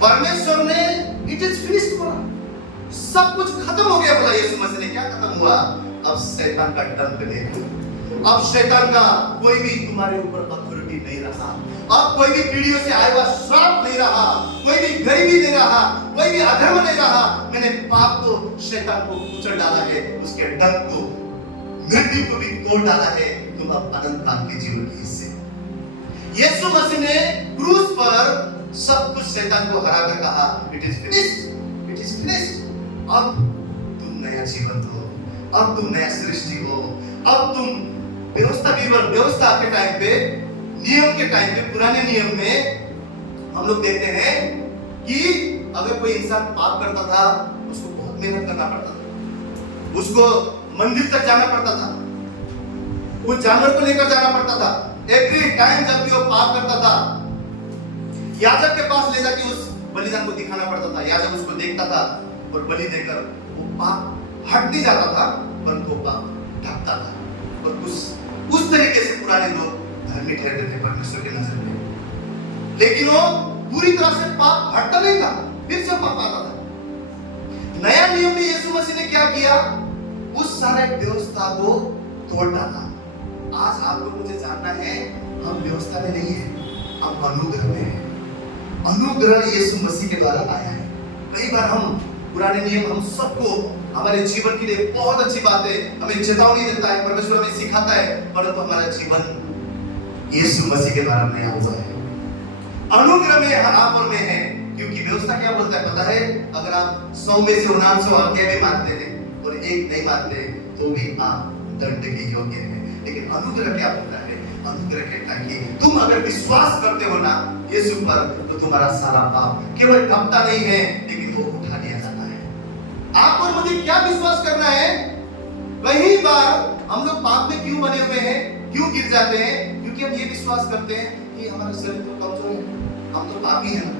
परमेश्वर ने इट इज फिनिश्ड बोला, सब कुछ खत्म हो गया बोला यीशु मसीह ने। क्या खत्म हुआ? अब शैतान का डंक नहीं, अब शैतान का कोई भी तुम्हारे ऊपर अथॉरिटी नहीं रहा, अब कोई भी पीढ़ियों से आया हुआ श्राप नहीं रहा, कोई भी गरीबी नहीं रहा, कोई भी अधर्म नहीं रहा। मैंने पाप को, शैतान को कुचल डाला है, उसके डंक को, मृत्यु को भी तोड़ डाला है। तुम अब अनंत काल के जीवन के हिस्से। यीशु मसीह ने क्रूस पर सब कुछ शैतान को हराकर कहा it is finished, it is finished. अब तुम नया जीवन हो, अब तुम नया सृष्टि हो, अब तुम व्यवस्था के टाइम पे, नियम के टाइम पे, पुराने नियम में हम लोग देखते हैं कि अगर कोई इंसान पाप करता था उसको बहुत मेहनत करना पड़ता था, उसको मंदिर तक जाना पड़ता था, उस जानवर को लेकर जाना पड़ता था। एवरी टाइम जब भी वो पाप करता था याजक के पास ले जाके उस बलिदान को दिखाना पड़ता था। याजक उसको देखता था और बलि देकर वो पाप हट नहीं जाता था, परंतु पाप ढकता था। और उस तरीके से पुराने लोग धर्मी ठहरते थे परमेश्वर के नजर में, लेकिन वो पूरी तरह से पाप हटता नहीं था, फिर से पाप आता था। नया नियम में यीशु मसीह ने क्या किया? उस सारे व्यवस्था को तोड़ डाला। आज आप लोग मुझे जानना है, हम व्यवस्था में नहीं है, हम अनुग्रह में हैं। अनुग्रह यीशु मसीह के द्वारा आया है। कई बार हम पुराने नियम, हम सबको हमारे जीवन के लिए बहुत अच्छी बातें हमें चेतावनी देता है, परमेश्वर हमें सिखाता है, परंतु हमारा जीवन यीशु मसीह के द्वारा नया हुआ है। अनुग्रह में आप और मैं है, क्योंकि व्यवस्था क्या बोलता है पता है? अगर आप 100 में से 99 आज्ञा भी मानते हैं और एक नहीं मानते तो भी आप दंड के योग्य हैं। लेकिन अनुग्रह क्या बोलता है? अनुग्रह कहता है कि तुम अगर विश्वास करते हो ना यीशु पर, तो तुम्हारा सारा पाप केवल ढकता नहीं है, लेकिन वो उठा लिया जाता है। आप और मुझे क्या विश्वास करना है? कई बार हम लोग पाप में क्यों बने हुए हैं, क्यों गिर जाते हैं? क्योंकि हम ये विश्वास करते हैं कि हमारा शरीर तो कमजोर है, हम तो पापी हैं ना,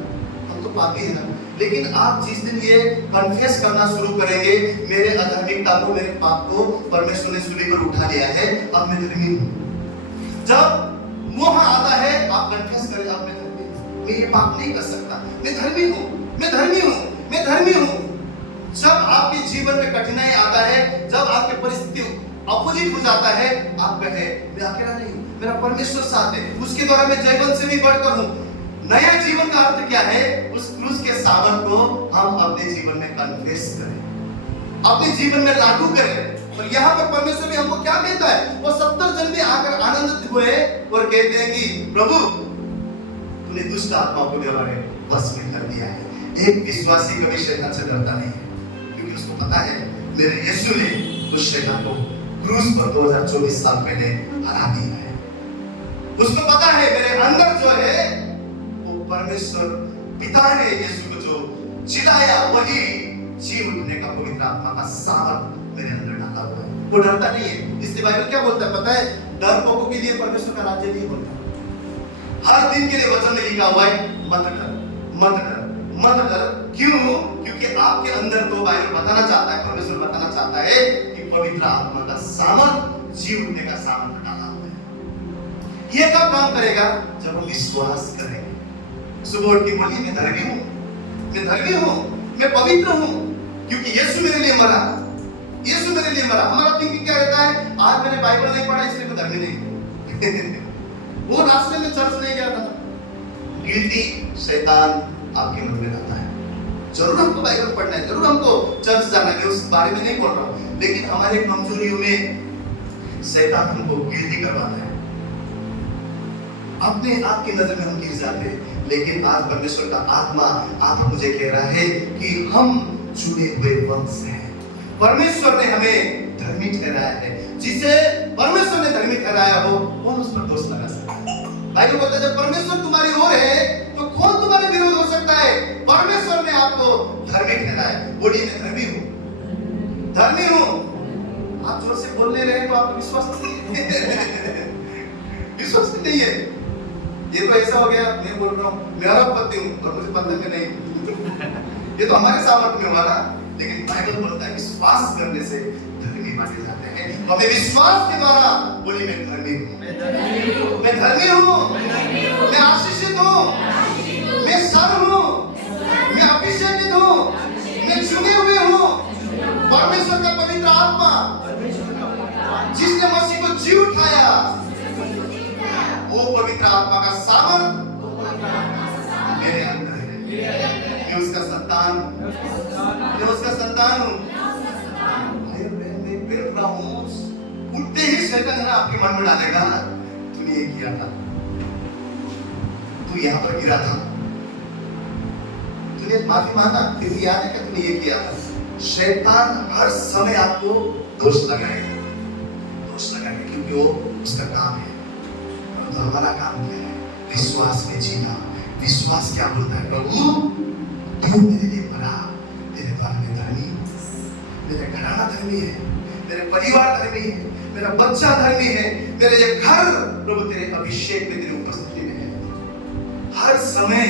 हम तो पापी हैं ना। लेकिन आप जिस दिन ये कन्फेस करना शुरू करेंगे, मेरे अधर्मिकता को, मेरे पाप को परमेश्वर ने सूली पर उठा लिया है, अब मैं धर्मी हूँ। जब मोह आता है, आप कन्फेस करें अब मैं धर्मी हूँ, मैं ये पाप नहीं कर सकता, मैं धर्मी हूँ, मैं धर्मी हूँ, मैं धर्मी हूँ। जब आपके जीवन में कठिनाई आता है, जब आपकी परिस्थिति अपोजिट हो जाता है, आप कहे मैं अकेला नहीं हूँ, मेरा परमेश्वर साथ है, उसके द्वारा मैं जयवंत से भी बढ़कर हूँ। नया जीवन का अर्थ क्या है? उस क्रूस के सामर्थ को हम अपने जीवन में कन्फेस करें, अपने जीवन में लागू करें। और यहाँ पर परमेश्वर भी हमको क्या कहता है? वो 70 जन भी आकर आनंदित हुए और कहते हैं कि प्रभु तूने दुष्ट आत्माओं को हमारे वश में कर दिया है। एक विश्वासी कभी शैतान से डरता नहीं है, क्योंकि उसको पता है मेरे यीशु ने उस शैतान को क्रूस पर 2024 साल पहले हरा दिया है। उसको पता है मेरे अंदर जो है वो परमेश्वर पिता ने यीशु को जो जिलाया, वही जी उठने का पवित्र आत्मा का सामर्थ मेरे अंदर डाला हुआ है। वो डरता नहीं है, इसलिए बाइबल क्या बोलता है पता है? डरपोकों के लिए परमेश्वर का राज्य नहीं होता। हर दिन के लिए वचन में लिखा हुआ है मत डर, मत डर, मत डर। क्यों? क्योंकि आपके अंदर तो बाइबल बताना चाहता है, परमेश्वर बताना चाहता है कि पवित्र आत्मा का सामर्थ, जी उठने का सामर्थ डाला हुआ है। ये कब काम करेगा? जब हम विश्वास करेंगे। सुबह उठ के बोलिए मैं धर्मी हूँ, मैं धर्मी हूँ, मैं पवित्र हूँ, क्योंकि यीशु मेरे लिए मरा, यीशु मेरे लिए मरा। हमारा थिंकिंग क्या रहता है? आज मैंने बाइबल नहीं पढ़ा इसलिए मैं धर्मी नहीं हूँ। वो रास्ते में चर्च नहीं गया था। गिल्टी शैतान आपके मन में रहता है। जरूर हमको बाइबल पढ़ना है, जरूर हमको चर्च जाना है, उस बारे में नहीं बोल रहा हूँ, लेकिन हमारे कमजोरियों में शैतान हमको गिल्टी करवाता है। अपने आप की नजर में हम गिर जाते हैं, लेकिन आज परमेश्वर का आत्मा आप मुझे कह रहा है कि हम चुने हुए वंश हैं। परमेश्वर ने हमें धर्मी ठहराया है। जिसे परमेश्वर ने धर्मी ठहराया हो, कौन उस पर दोष लगा सकता है? बाइबल बोलता है जब परमेश्वर तुम्हारी ओर है तो कौन तुम्हारे विरोध हो सकता है? परमेश्वर ने आपको धर्मी ठहराया। बोलिए मैं धर्मी हूँ, धर्मी हूँ। आप जोर से बोलने रहे तो आपको विश्वास नहीं विश्वास नहीं है। ये तो ऐसा हो गया, मैं बोल रहा हूँ मैं अरबपति हूँ और मुझे पता नहीं। ये तो हमारे सामर्थ्य में हुआ ना, लेकिन बाइबल बोलता है विश्वास करने से धर्मी माने जाते हैं। हमें विश्वास के द्वारा बोली मैं धर्मी हूँ, मैं धर्मी हूँ, मैं आशीषित हूँ, मैं सर हूँ, मैं अभिषेकित हूँ, मैं चुने हुए हूँ। परमेश्वर का पवित्र आत्मा जिसने मसीह को जी उठाया, वो पवित्र आत्मा का सामर्थ मेरे अंदर है। मैं उसका संतान, मैं उसका संतान हूँ। भाई बहन मैं बेर रहा हूँ, उठते ही शैतान ना आपके मन में डालेगा तूने ये किया था, तू यहाँ पर गिरा था, तूने माफी मांगा, फिर याद है कि तूने ये किया था। शैतान हर समय आपको दोष लगाएगा, दोष लगाएगा, क्योंकि वो उसका काम है। तो हमारा काम क्या है? विश्वास में जीना। विश्वास क्या बोलता है? प्रभु तू मेरे लिए मरा, तेरे द्वारा मैं धर्मी हूँ, मेरा घराना धर्मी है, मेरे परिवार धर्मी है, मेरा बच्चा धर्मी है, मेरे ये घर प्रभु तेरे अभिषेक में, तेरी उपस्थिति में है। हर समय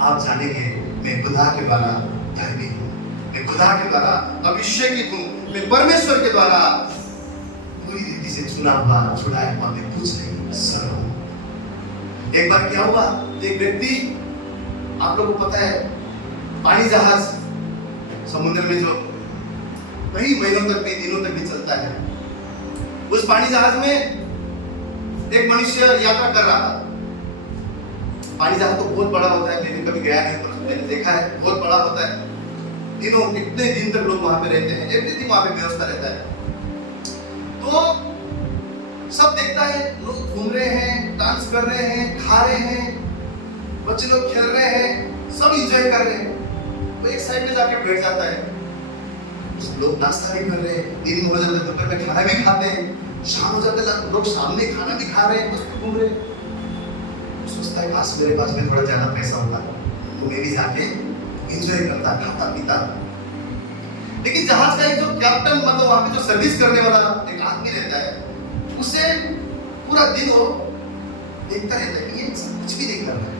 आप जानेंगे मैं खुदा के द्वारा धर्मी हूँ, मैं खुदा के द्वारा अभिषेकित हूँ, मैं परमेश्वर के द्वारा पूरी रीति से चुना हुआ, छुड़ाया हुआ, मैं कुछ नहीं, सर हूँ। एक बार क्या हुआ, एक व्यक्ति, आप लोगों को पता है पानी जहाज समुद्र में जो कई महीनों तक भी, दिनों तक भी चलता है, उस पानी जहाज में एक मनुष्य यात्रा कर रहा था। पानी जहाज तो बहुत बड़ा होता है, मैंने कभी गया नहीं पर मैंने देखा है, बहुत बड़ा होता है। दिनों कितने दिन तक लोग वहां पे रहते हैं, एवरीथिंग वहां पे व्यवस्था रहता है। तो सब देखता है, लोग घूम रहे हैं, डांस कर रहे हैं, खा रहे हैं, बच्चे लोग खेल रहे हैं, सब एंजॉय कर रहे हैं। तो एक साइड में जाके बैठ जाता है, लोग नाश्ता भी कर रहे हैं, दिन हो जाता है, दोपहर में खाना भी खाते हैं, शाम हो जाता है लोग सामने खाना भी खा रहे हैं, बस घूम रहे हैं। सोचता है काश मेरे पास में थोड़ा ज्यादा पैसा होता तो मैं भी जाके एंजॉय करता, खाता पीता। लेकिन जहाज का एक जो कैप्टन, मतलब वहां पे जो सर्विस करने वाला एक आदमी रहता है, उसे पूरा दिन वो देखता रहता है कि ये कुछ भी नहीं कर रहा है,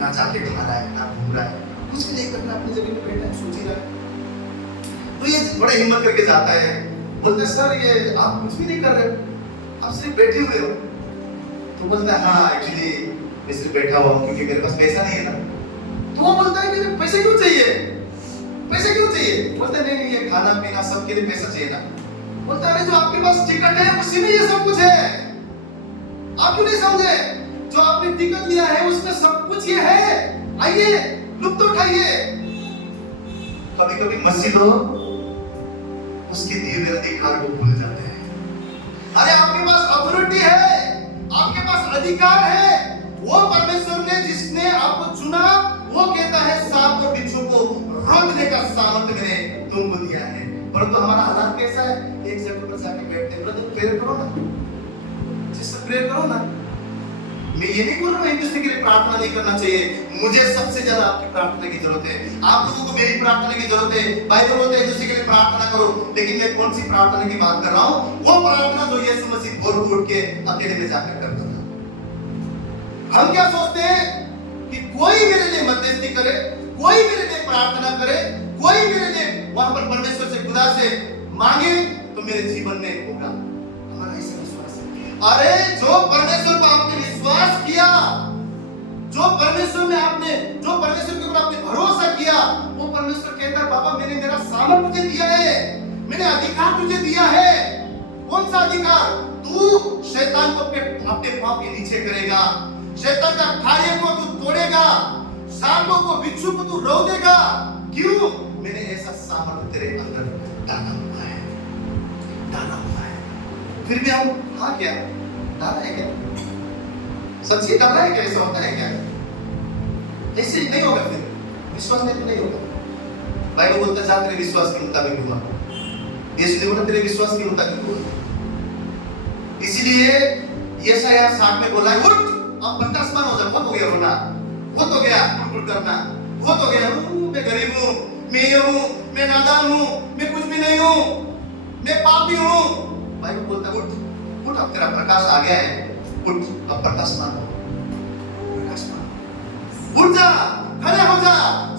ना जाके खा रहा है, ना घूम रहा है, कुछ भी नहीं करना, अपनी जगह पे बैठा है, सोच ही रहा है। तो ये बड़ा हिम्मत करके जाता है, बोलते सर ये आप कुछ भी नहीं कर रहे हो, आप सिर्फ बैठे हुए हो। तो बोलता है हाँ एक्चुअली मैं सिर्फ बैठा हुआ हूँ क्योंकि मेरे पास पैसा नहीं है ना। तो वो बोलता है कि पैसे क्यों चाहिए, पैसे क्यों चाहिए? बोलते नहीं ये खाना पीना सबके लिए पैसा चाहिए ना। बोलता है जो आपके पास टिकट है उसी में ये सब कुछ है, आप क्यों नहीं समझे? जो आपने टिकट लिया है उसमें सब कुछ ये है, आइए लुत्फ उठाइए। कभी कभी मसीह लोग उसके दिए हुए अधिकार को भूल जाते हैं। अरे आपके पास अथॉरिटी है, आपके पास अधिकार है। वो परमेश्वर ने जिसने आपको चुना, वो कहता है सांप और बिच्छू को रोकने का सामर्थ्य मैंने तुमको दिया है। परंतु हमारा हालात कैसा है? एक जगह पर जाके बैठते हैं, प्रेयर करो ना, जिससे प्रेयर करो ना। मैं ये नहीं बोल रहा हूँ एक दूसरे के लिए प्रार्थना नहीं करना चाहिए। मुझे सबसे ज्यादा आपकी प्रार्थना की जरूरत है, आप लोगों को मेरी प्रार्थना की जरूरत है। बाइबल बोलते हैं दूसरे के लिए प्रार्थना करो, लेकिन मैं कौन सी प्रार्थना की बात कर रहा हूँ? वो प्रार्थना जो यीशु मसीह भोर को उठ के अकेले में जाकर करता था। हम क्या सोचते हैं कि कोई मेरे लिए मध्यस्थी करे, कोई मेरे लिए प्रार्थना करे, कोई मेरे लिए वहां पर परमेश्वर से खुदा से मांगे तो मेरे जीवन में होगा। हमारा ऐसा विश्वास है। अरे जो परमेश्वर पर आपने विश्वास किया, जो परमेश्वर के ऊपर आपने भरोसा किया, वो परमेश्वर कहता है बाबा मैंने मेरा सामर्थ तुझे दिया है, मैंने अधिकार तुझे दिया है। कौन सा अधिकार? तू शैतान को अपने पांव के नीचे करेगा, शैतान का कार्य को तू तोड़ेगा, सांपों को बिच्छू को तू रो देगा। क्यों? मैंने ऐसा सामर्थ तेरे अंदर डाला हुआ है। फिर भी हम क्या डाला है क्या? सच्ची डाला है क्या? ऐसा होता है क्या? ऐसे नहीं होगा, फिर विश्वास नहीं तो नहीं होगा। बाइबल बोलता जा तेरे विश्वास के मुताबिक हुआ। यीशु ने बोला तेरे विश्वास के मुताबिक हुआ। इसीलिए यशायाह 60 में बोला है उठ अब प्रकाशमान हो जा। बहुत हो गया रोना, बहुत हो गया कुड़कुड़ करना, बहुत हो गया मैं गरीब हूँ, मैं ये हूँ, मैं नादान हूँ, मैं कुछ भी नहीं हूँ, मैं पापी हूँ। बाइबल बोलता है उठ अब तेरा प्रकाश आ गया है, उठ अब प्रकाशमान हो, उठ जा, खड़े हो जा,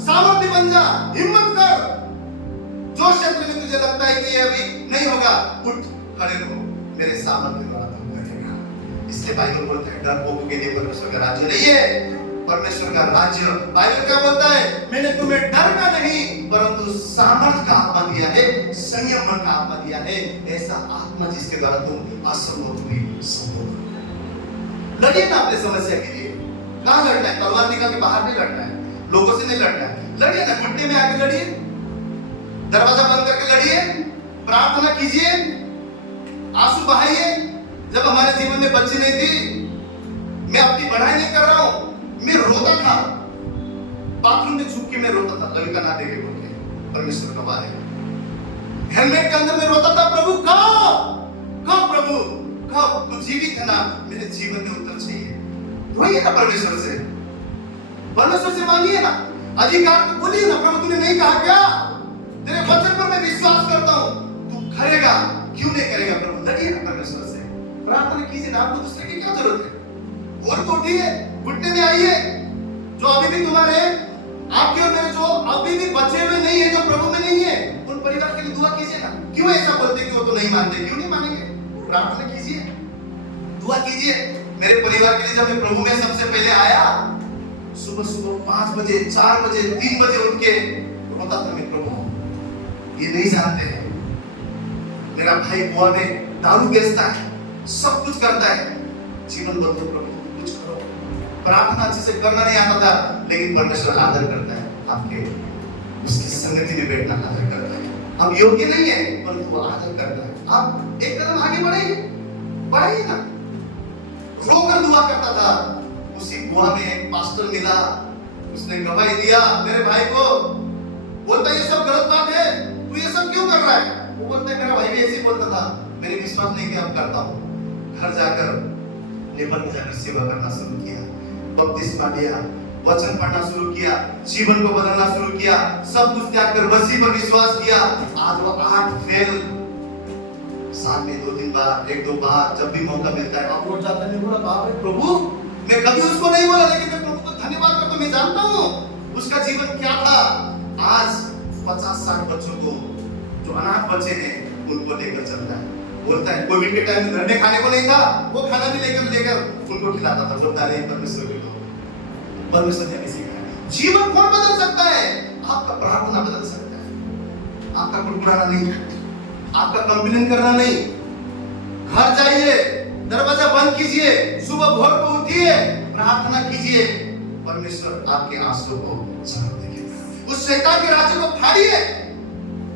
सामर्थ्य बन जा, हिम्मत कर। जो क्षेत्र में तुझे लगता है कि ये अभी नहीं होगा, उठ खड़े रहो, मेरे सामर्थ्य द्वारा तुम करेगा। इसलिए बाइबल बोलता है डरपोकों के लिए परमेश्वर का राज्य नहीं है, परमेश्वर का राज्य। बाइबल क्या बोलता है? मैंने तुम्हें डर का नहीं परंतु सामर्थ का आत्मा दिया है, संयम मन का आत्मा दिया है, ऐसा आत्मा जिसके द्वारा तुम असंभव भी संभव। लड़िए ना अपने समस्या के लिए। कहाँ लड़ना है? तलवार निकाल के बाहर नहीं लड़ना है, लोगों से नहीं लड़ना है। लड़िए ना, घुटने में आके लड़िए, दरवाजा बंद करके लड़िए, प्रार्थना कीजिए, आंसू बहाइए। जब हमारे जीवन में बच्ची नहीं थी, मैं अपनी पढ़ाई नहीं कर रहा हूं, मैं रोता था, बाथरूम में झुक के मैं रोता था, लड़का ना देखे बोल के, परमेश्वर का वार है। हेलमेट के अंदर मैं रोता था, प्रभु कब प्रभु कब? तू जीवित है ना? मेरे जीवन में उत्तर चाहिए। वही ना परमेश्वर से मांगिए ना, अधिकार तो बोलिए ना। प्रभु तूने नहीं कहा क्या? तेरे वचन पर मैं विश्वास करता हूं, तू करेगा, क्यों नहीं करेगा? प्रभु लड़िए ना परमेश्वर से, प्रार्थना कीजिए ना। आपको दूसरे की क्या जरूरत है? और तो उठिए, घुटने में आइए। जो अभी भी तुम्हारे आपके और मेरे जो अभी भी बचे हुए नहीं है, जो प्रभु में नहीं है, उन परिवार के लिए दुआ कीजिए ना। क्यों ऐसा बोलते कि वो तो नहीं मानते? क्यों नहीं मानेंगे? प्रार्थना कीजिए, दुआ कीजिए। मेरे परिवार के लिए जब मैं प्रभु में सबसे पहले आया, सुबह 5 बजे, 4 बजे, 3 बजे उठ के रोता था मैं, प्रभु ये नहीं जानते हैं, मेरा भाई गोवा में दारू बेचता है, सब कुछ करता है, जीवन बदलो प्रभु, कुछ करो। प्रार्थना अच्छे से करना नहीं आता था, लेकिन परमेश्वर आदर करता है, आपके उसकी संगति में बैठना आदर करता है। अब योग्य नहीं है परंतु वो आदर करता है। आप एक कदम आगे बढ़ाइए ना। रोकर दुआ करता था। उसी गोवा में एक पास्टर मिला, उसने गवाही दिया मेरे भाई को, बोलता ये सब गलत बात है, तू ये सब क्यों कर रहा है? वो बोलता है मेरा भाई भी ऐसे बोलता था, मैंने विश्वास नहीं किया, अब करता हूँ। घर जाकर नेपाल में जाकर सेवा करना शुरू किया, बपतिस्मा लिया, वचन पढ़ना शुरू किया, जीवन को बदलना शुरू किया, सब कुछ त्याग कर मसीह पर विश्वास किया। आज वो 8 फेल, साल में 2-3 बार, 1-2 बार जब भी मौका मिलता है वहां जाता है। बोला बाप रे प्रभु, मैं कभी उसको नहीं बोला, लेकिन मैं प्रभु को धन्यवाद करता हूं। मैं जानता हूं उसका जीवन क्या था। आज 50-60 बच्चों को जो अनाथ बच्चे हैं उनको लेकर चलता है। बोलता है कोविड के टाइम में घर में खाने को नहीं था, वो खाना भी लेकर उनको खिलाता था। बोलता है परमेश्वर की तो परमेश्वर ने हमें सिखाया। जीवन कौन बदल सकता है? आपका प्रार्थना बदल सकता है, आपका कुड़कुड़ाना नहीं, आपका कंप्लेन करना नहीं। घर जाइए, दरवाजा बंद कीजिए, सुबह भोर को उठिए, प्रार्थना कीजिए, परमेश्वर आपके आंसू को साफ देखेगा। उस शैतान के राज्य को फाड़िए।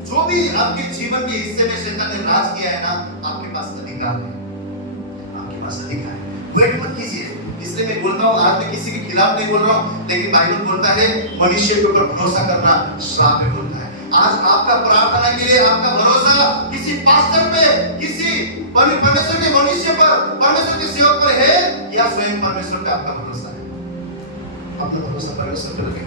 जो भी आपके जीवन के हिस्से में शैतान ने राज किया है ना, आपके पास अधिकार है, आपके पास अधिकार है। वेट मत कीजिए। इसलिए मैं बोलता हूँ, आज मैं किसी के खिलाफ नहीं बोल रहा हूँ, लेकिन बाइबल बोलता है मनुष्य के ऊपर भरोसा करना श्राप है बोलता है। आज आपका प्रार्थना के लिए आपका भरोसा किसी पास्टर पे, किसी परमेश्वर के मनुष्य पर, परमेश्वर के सेवक पर है, या स्वयं परमेश्वर पे आपका भरोसा है? अपना भरोसा परमेश्वर पर रखें।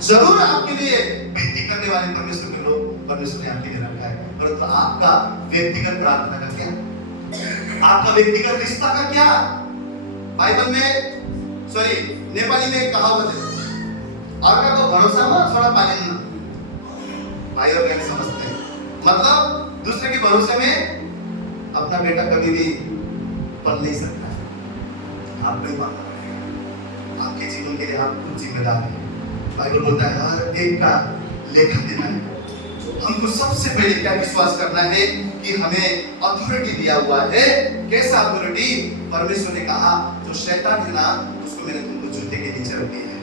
जरूर आपके लिए विनती करने वाले परमेश्वर के लोग परमेश्वर ने आपके लिए रखा है, परंतु आपका व्यक्तिगत प्रार्थना का क्या, आपका व्यक्तिगत रिश्ता का क्या? बाइबल में नेपाली में एक कहावत है, अर्काको भरोसामा छोरा पालिन्न। भाई और बहन समझते हैं, मतलब दूसरे के भरोसे में अपना बेटा कभी भी पल नहीं सकता। आपको ही मानना पड़ेगा, आपके जीवन के लिए आप खुद जिम्मेदार हैं। बाइबल बोलता है हर एक का लेखा देना है। हमको सबसे पहले क्या विश्वास करना है कि हमें अथॉरिटी दिया हुआ है। कैसा अथॉरिटी? परमेश्वर ने कहा जो शैतान है ना, उसको मैंने तुमको जूते के नीचे रख दिया है,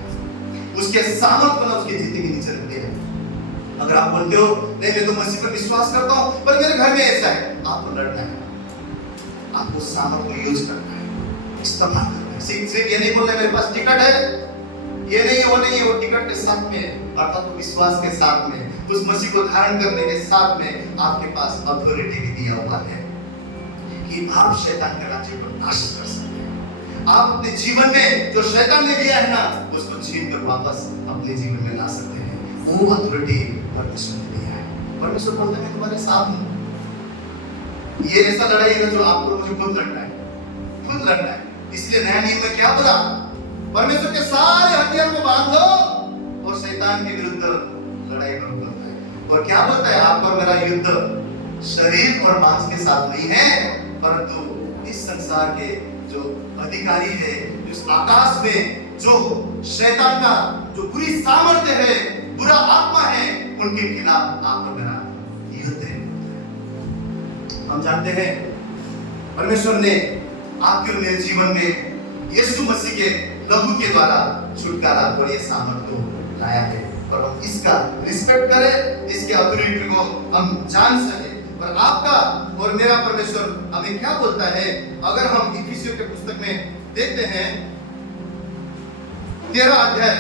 उसके सामर्थ को ना उसके जूते के नीचे रख दिया है। अगर आप बोलते हो नहीं मैं तो मसीह पर विश्वास करता हूं पर मेरे घर में ऐसा है, आपको लड़ना है, आपको सामर्थ को यूज करना है, इस्तेमाल करना है। सिर्फ ये नहीं बोलना मेरे पास टिकट है, ये नहीं है वो नहीं है, वो टिकट के साथ में अर्थात विश्वास के साथ में उस मसीह को धारण करने के साथ में आपके पास अथॉरिटी भी दिया हुआ है कि आप शैतान के राज्य को नाश कर सकते हैं। आप अपने जीवन में जो शैतान ने दिया है ना, उसको छीन कर वापस अपने जीवन में ला सकते हैं। वो अथॉरिटी परमेश्वर ने दिया है। परमेश्वर बोलता है मैं तुम्हारे साथ हूं। ये ऐसा लड़ाई है जो आपको मुझे खुद लड़ना है, खुद लड़ना है। इसलिए नया नियम में क्या बोला? परमेश्वर के सारे हथियार को बांध लो और शैतान के विरुद्ध लड़ाई करो करता है। और क्या बोलता है? आपका और मेरा युद्ध शरीर और मांस के साथ नहीं है, परंतु इस संसार के जो अधिकारी है, इस आकाश में जो शैतान का जो बुरी सामर्थ्य है, बुरा आत्मा है, उनके खिलाफ आप और मेरा युद्ध है। हम जानते हैं परमेश्वर ने आपके और मेरे जीवन में यीशु मसीह के लहू के द्वारा छुटकारा और ये सामर्थ को लाया है, और हम इसका रिस्पेक्ट करें, इसके अथॉरिटी को हम जान सके। और आपका और मेरा परमेश्वर हमें क्या बोलता है? अगर हम इफिसियों के पुस्तक में देखते हैं 13 अध्याय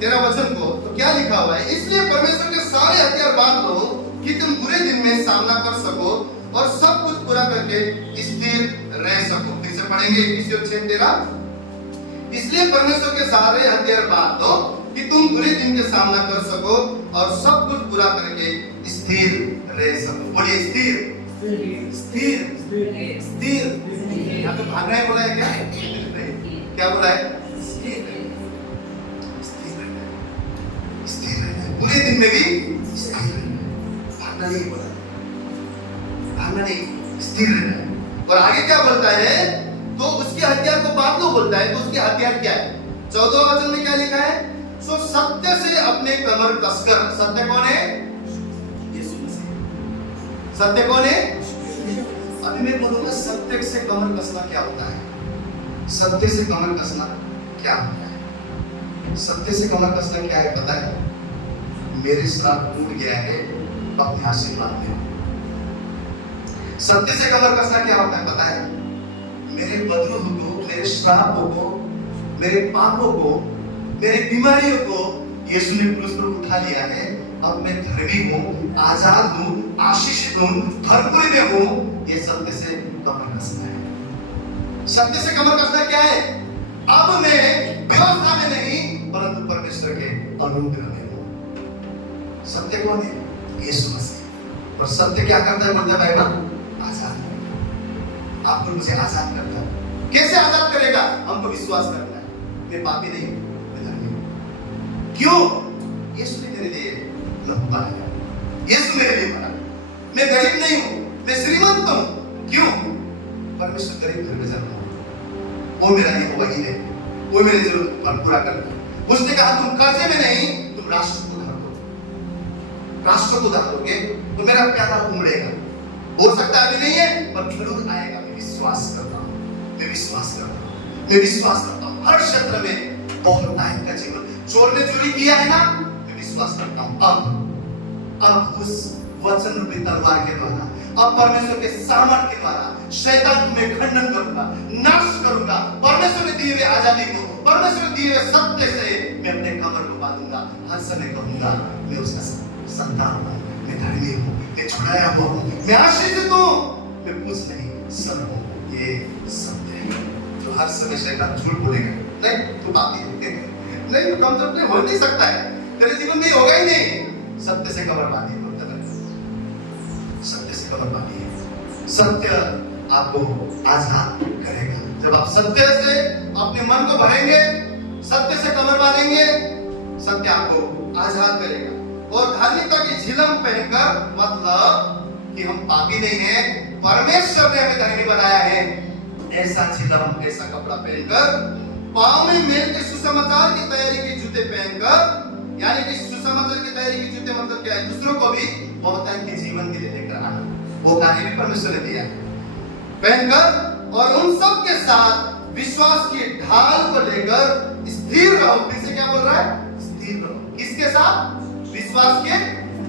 13 वचन को, तो क्या लिखा हुआ है? इसलिए परमेश्वर के सारे हथियार बांध लो कि तुम बुरे दिन में सामना कर सको और सब कुछ पूरा करके स्थिर रह सको। फिर से पढ़ेंगे इफिसियों 6:13। इसलिए परमेश्वर के सारे हथियार बांध दो कि तुम बुरे दिन के सामना कर सको और सब कुछ पूरा करके स्थिर रह सको। बोलिए स्थिर, स्थिर, स्थिर। यहाँ तो भागना है बोला है क्या? क्या बोला है? स्थिर रहना है। बुरे दिन में भी स्थिर रहना है, भागना नहीं बोला, भागना नहीं, स्थिर रहना है। और आगे क्या बोलता है? तो उसके हथियार को बांध लो बोलता है। तो उसके हथियार क्या है? 14 वचन में क्या लिखा है? सो सत्य से अपने कमर कसकर। सत्य कौन है? यीशु मसीह। सत्य कौन है? अभी मैं बोलूंगा सत्य से कमर कसना क्या होता है। सत्य से कमर कसना क्या होता है? सत्य से कमर कसना क्या है पता है? मेरे श्राप टूट गया है, अपने आशीर्वाद में। सत्य से कमर कसना क्या होता है पता है? मेरे बदलों को, मेरे श्रापों को, मेरे पापों को, मेरे बीमारियों को यीशु ने क्रूस पर उठा लिया है। अब मैं धर्मी हूँ, आजाद हूँ, आशीषित हूँ, भरपूरी में हूँ। ये सत्य से कमर कसना है। सत्य से कमर कसना क्या है? अब मैं व्यवस्था में नहीं परंतु परमेश्वर के अनुग्रह में हूँ। सत्य कौन है? यीशु मसीह। और सत्य क्या करता है बोलता है बाइबल? आजाद। आपको मुझे आजाद करता है। कैसे आजाद करेगा? हमको विश्वास करना है मैं पापी नहीं हूं, मैं धर्मी हूं। क्यों? यीशु ने मेरे लिए लहू बहाया, यीशु मेरे लिए मरा। मैं गरीब नहीं हूं, मैं श्रीमंत हूं। क्यों? परमेश्वर गरीब घर में जन्मा, वो मेरा यहोवा ही है, वो मेरी जरूरत को पूरा करता है। उसने कहा तुम कर्जे में नहीं, तुम राष्ट्र को उधार दो। राष्ट्र को उधार दोगे तो मेरा प्याला उमड़ेगा। हो सकता है अभी नहीं है पर जरूर आएगा। मैं विश्वास करता हूं, मैं विश्वास करता हूं, मैं विश्वास करता हूं। हर क्षेत्र में बहुत नायक का जीवन। चोर ने चोरी किया है ना, मैं विश्वास करता हूं अब उस वचन रूपी तलवार के द्वारा, अब परमेश्वर के सामर्थ के द्वारा शैतान को मैं खंडन करूंगा, नाश करूंगा। परमेश्वर ने दिए हुए आजादी को, परमेश्वर ने दिए हुए सत्य से मैं अपने कमर को बांधूंगा। हर समय कहूंगा मैं उसका संतान हूं, मैं धर्मी हूं, मैं छुड़ाया हुआ हूं, मैं आशीषित हूं, मैं कुछ नहीं सब हूं। ये सत्य है जो हर समय शैतान झूठ बोलेगा नहीं तू पापी है, नहीं, कमजोर नहीं हो नहीं सकता है, तेरे जीवन में होगा ही नहीं। सत्य से कमर बांधिए, सत्य से कमर बांधिए। सत्य आपको आजाद करेगा। जब आप सत्य से अपने मन को भरेंगे, सत्य से कमर बांधेंगे, सत्य आपको आजाद करेगा। और धार्मिकता की झिलम पहनकर मतलब कि हम पापी नहीं हैं, परमेश्वर ने हमें धर्मी बनाया है, ऐसा झिलम, ऐसा कपड़ा पहनकर, पांव में मेल के सुसमाचार की तैयारी के जूते पहनकर, यानी कि सुसमाचार की तैयारी के जूते मतलब क्या है? दूसरों को भी बहुतायत के जीवन के लिए लेकर आना, वो कार्य भी परमेश्वर ने दिया है। पहनकर और उन सब के साथ विश्वास की ढाल को लेकर स्थिर रहो। फिर से क्या बोल रहा है? स्थिर रहो। किसके साथ? विश्वास के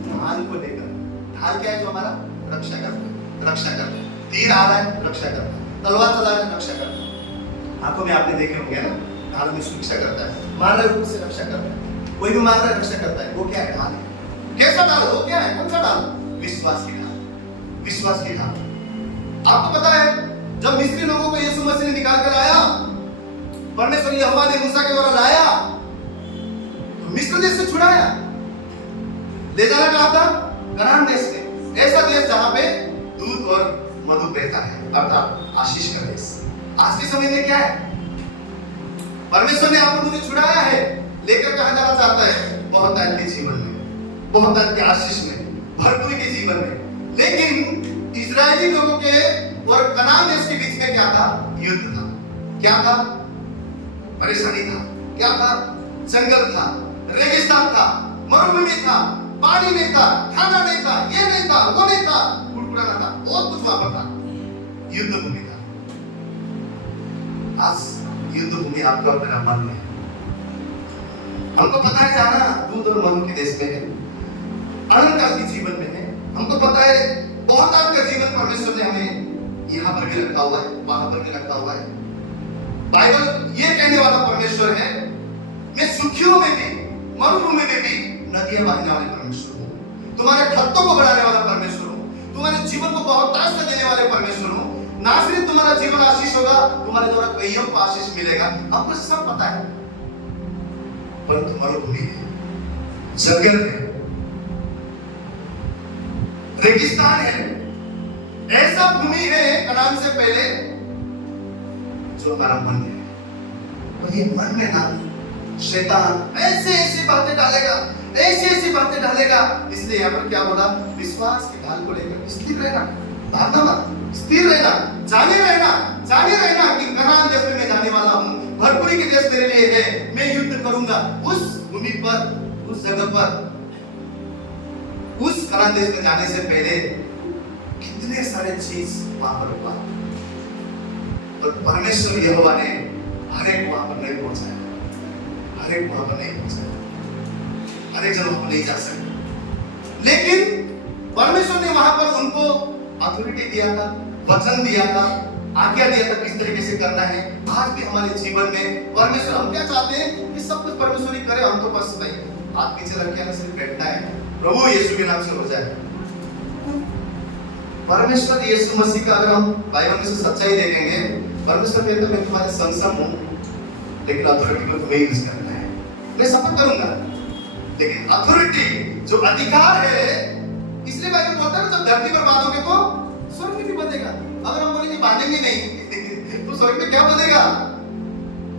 ढाल को लेकर। ढाल क्या है? जो हमारा रक्षा करता है, रक्षा करता है। तीर आ रहा है, रक्षा करता है। तलवार चला रहा है, रक्षा करता है। आंखों में आपने देखे होंगे ना, ढाल में सुरक्षा करता है। मार रहे हो से रक्षा करता है, कोई भी मार रहा है रक्षा करता है। वो क्या है? ढाल है। कैसा ढाल? वो क्या है? कौन सा ढाल? विश्वास की ढाल, विश्वास की ढाल। आपको पता है जब मिस्री लोगों को यीशु मसीह ने निकाल कर लाया, परमेश्वर यहोवा ने मूसा के द्वारा लाया, तो मिस्र देश से छुड़ाया, ले जाना कहां था? कनान देश में। ऐसा देश जहां पे दूध और मधु बहता है, अर्थात आशीष का देश। आज के समय में क्या है? परमेश्वर ने आपको मुझे छुड़ाया है, लेकर कहां जाना चाहता है? बहुतायत के जीवन में, बहुतायत के आशीष में, भरपूरी के जीवन में। लेकिन इजरायली लोगों के और कनान देश के बीच में क्या था? युद्ध था। क्या था? परेशानी था। क्या था? जंगल था, रेगिस्तान था, मरुभूमि था, पानी नहीं था, खाना नहीं था, ये नहीं था, वो नहीं था, कुड़कुड़ाना था, बहुत कुछ वहां पर था। युद्ध भूमि था। आज युद्ध भूमि आपका और मेरा मन में है। हमको पता है जाना दूध और मधु के देश में है, अनंत काल के जीवन में है। हमको पता है बहुत का जीवन परमेश्वर ने हमें यहाँ पर भी रखा हुआ है, वहां पर भी रखा हुआ है। बाइबल ये कहने वाला परमेश्वर है, मैं सुखियों में भी, मरुभूमि में भी नदियां बहाने वाले परमेश्वर हूँ। तुम्हारे खत्तों को बढ़ाने वाला परमेश्वर हूँ। तुम्हारे जीवन को बहुतायत से देने वाले परमेश्वर हूँ। ना सिर्फ तुम्हारा जीवन आशीष होगा, तुम्हारे द्वारा कईयों को आशीष मिलेगा। हमको सब पता है, परंतु मरुभूमि है, जंगल है, रेगिस्तान है, ऐसा भूमि है कनान से पहले जो हमारा मन है। और ये मन में ना शैतान ऐसे ऐसी बातें डालेगा, ऐसी ऐसी बातें डालेगा। इसलिए यहाँ पर क्या बोला? विश्वास की ढाल को लेकर स्थिर रहना, भागना मत, स्थिर रहना, जाने रहना कि कनान देश में मैं जाने वाला हूँ, भरपूरी के देश मेरे लिए है, मैं युद्ध करूंगा। उस भूमि पर, उस जगह पर, उस कनान देश में जाने से पहले कितने सारे चीज वहां पर हुआ, और परमेश्वर यहोवा ने हर एक वहां पर नहीं पहुंचाया, हर एक वहां पर नहीं पहुंचाया, हर एक जगह पर नहीं जा सकते। लेकिन परमेश्वर ने वहां पर उनको अथॉरिटी दिया था, वचन दिया था, आज्ञा दिया था किस तरीके से करना है। आज भी हमारे जीवन में परमेश्वर, हम क्या चाहते हैं कि सब कुछ परमेश्वर ही करे, हम तो बस नहीं हाथ पीछे रख के हमें सिर्फ बैठना है, प्रभु यीशु के नाम से हो जाए। परमेश्वर यीशु मसीह का अगर हम बाइबल में से सच्चाई देखेंगे, परमेश्वर कहता है मैं तुम्हारे संग हूं, लेकिन अथॉरिटी को तुम्हें यूज करना है। मैं शपथ करूंगा, लेकिन अथॉरिटी जो अधिकार है, इसलिए बाइबल बोलता है जब धरती पर बांधोगे तो स्वर्ग में भी बंधेगा। अगर हम बोलेंगे बांधेंगे नहीं तो स्वर्ग में क्या बंधेगा?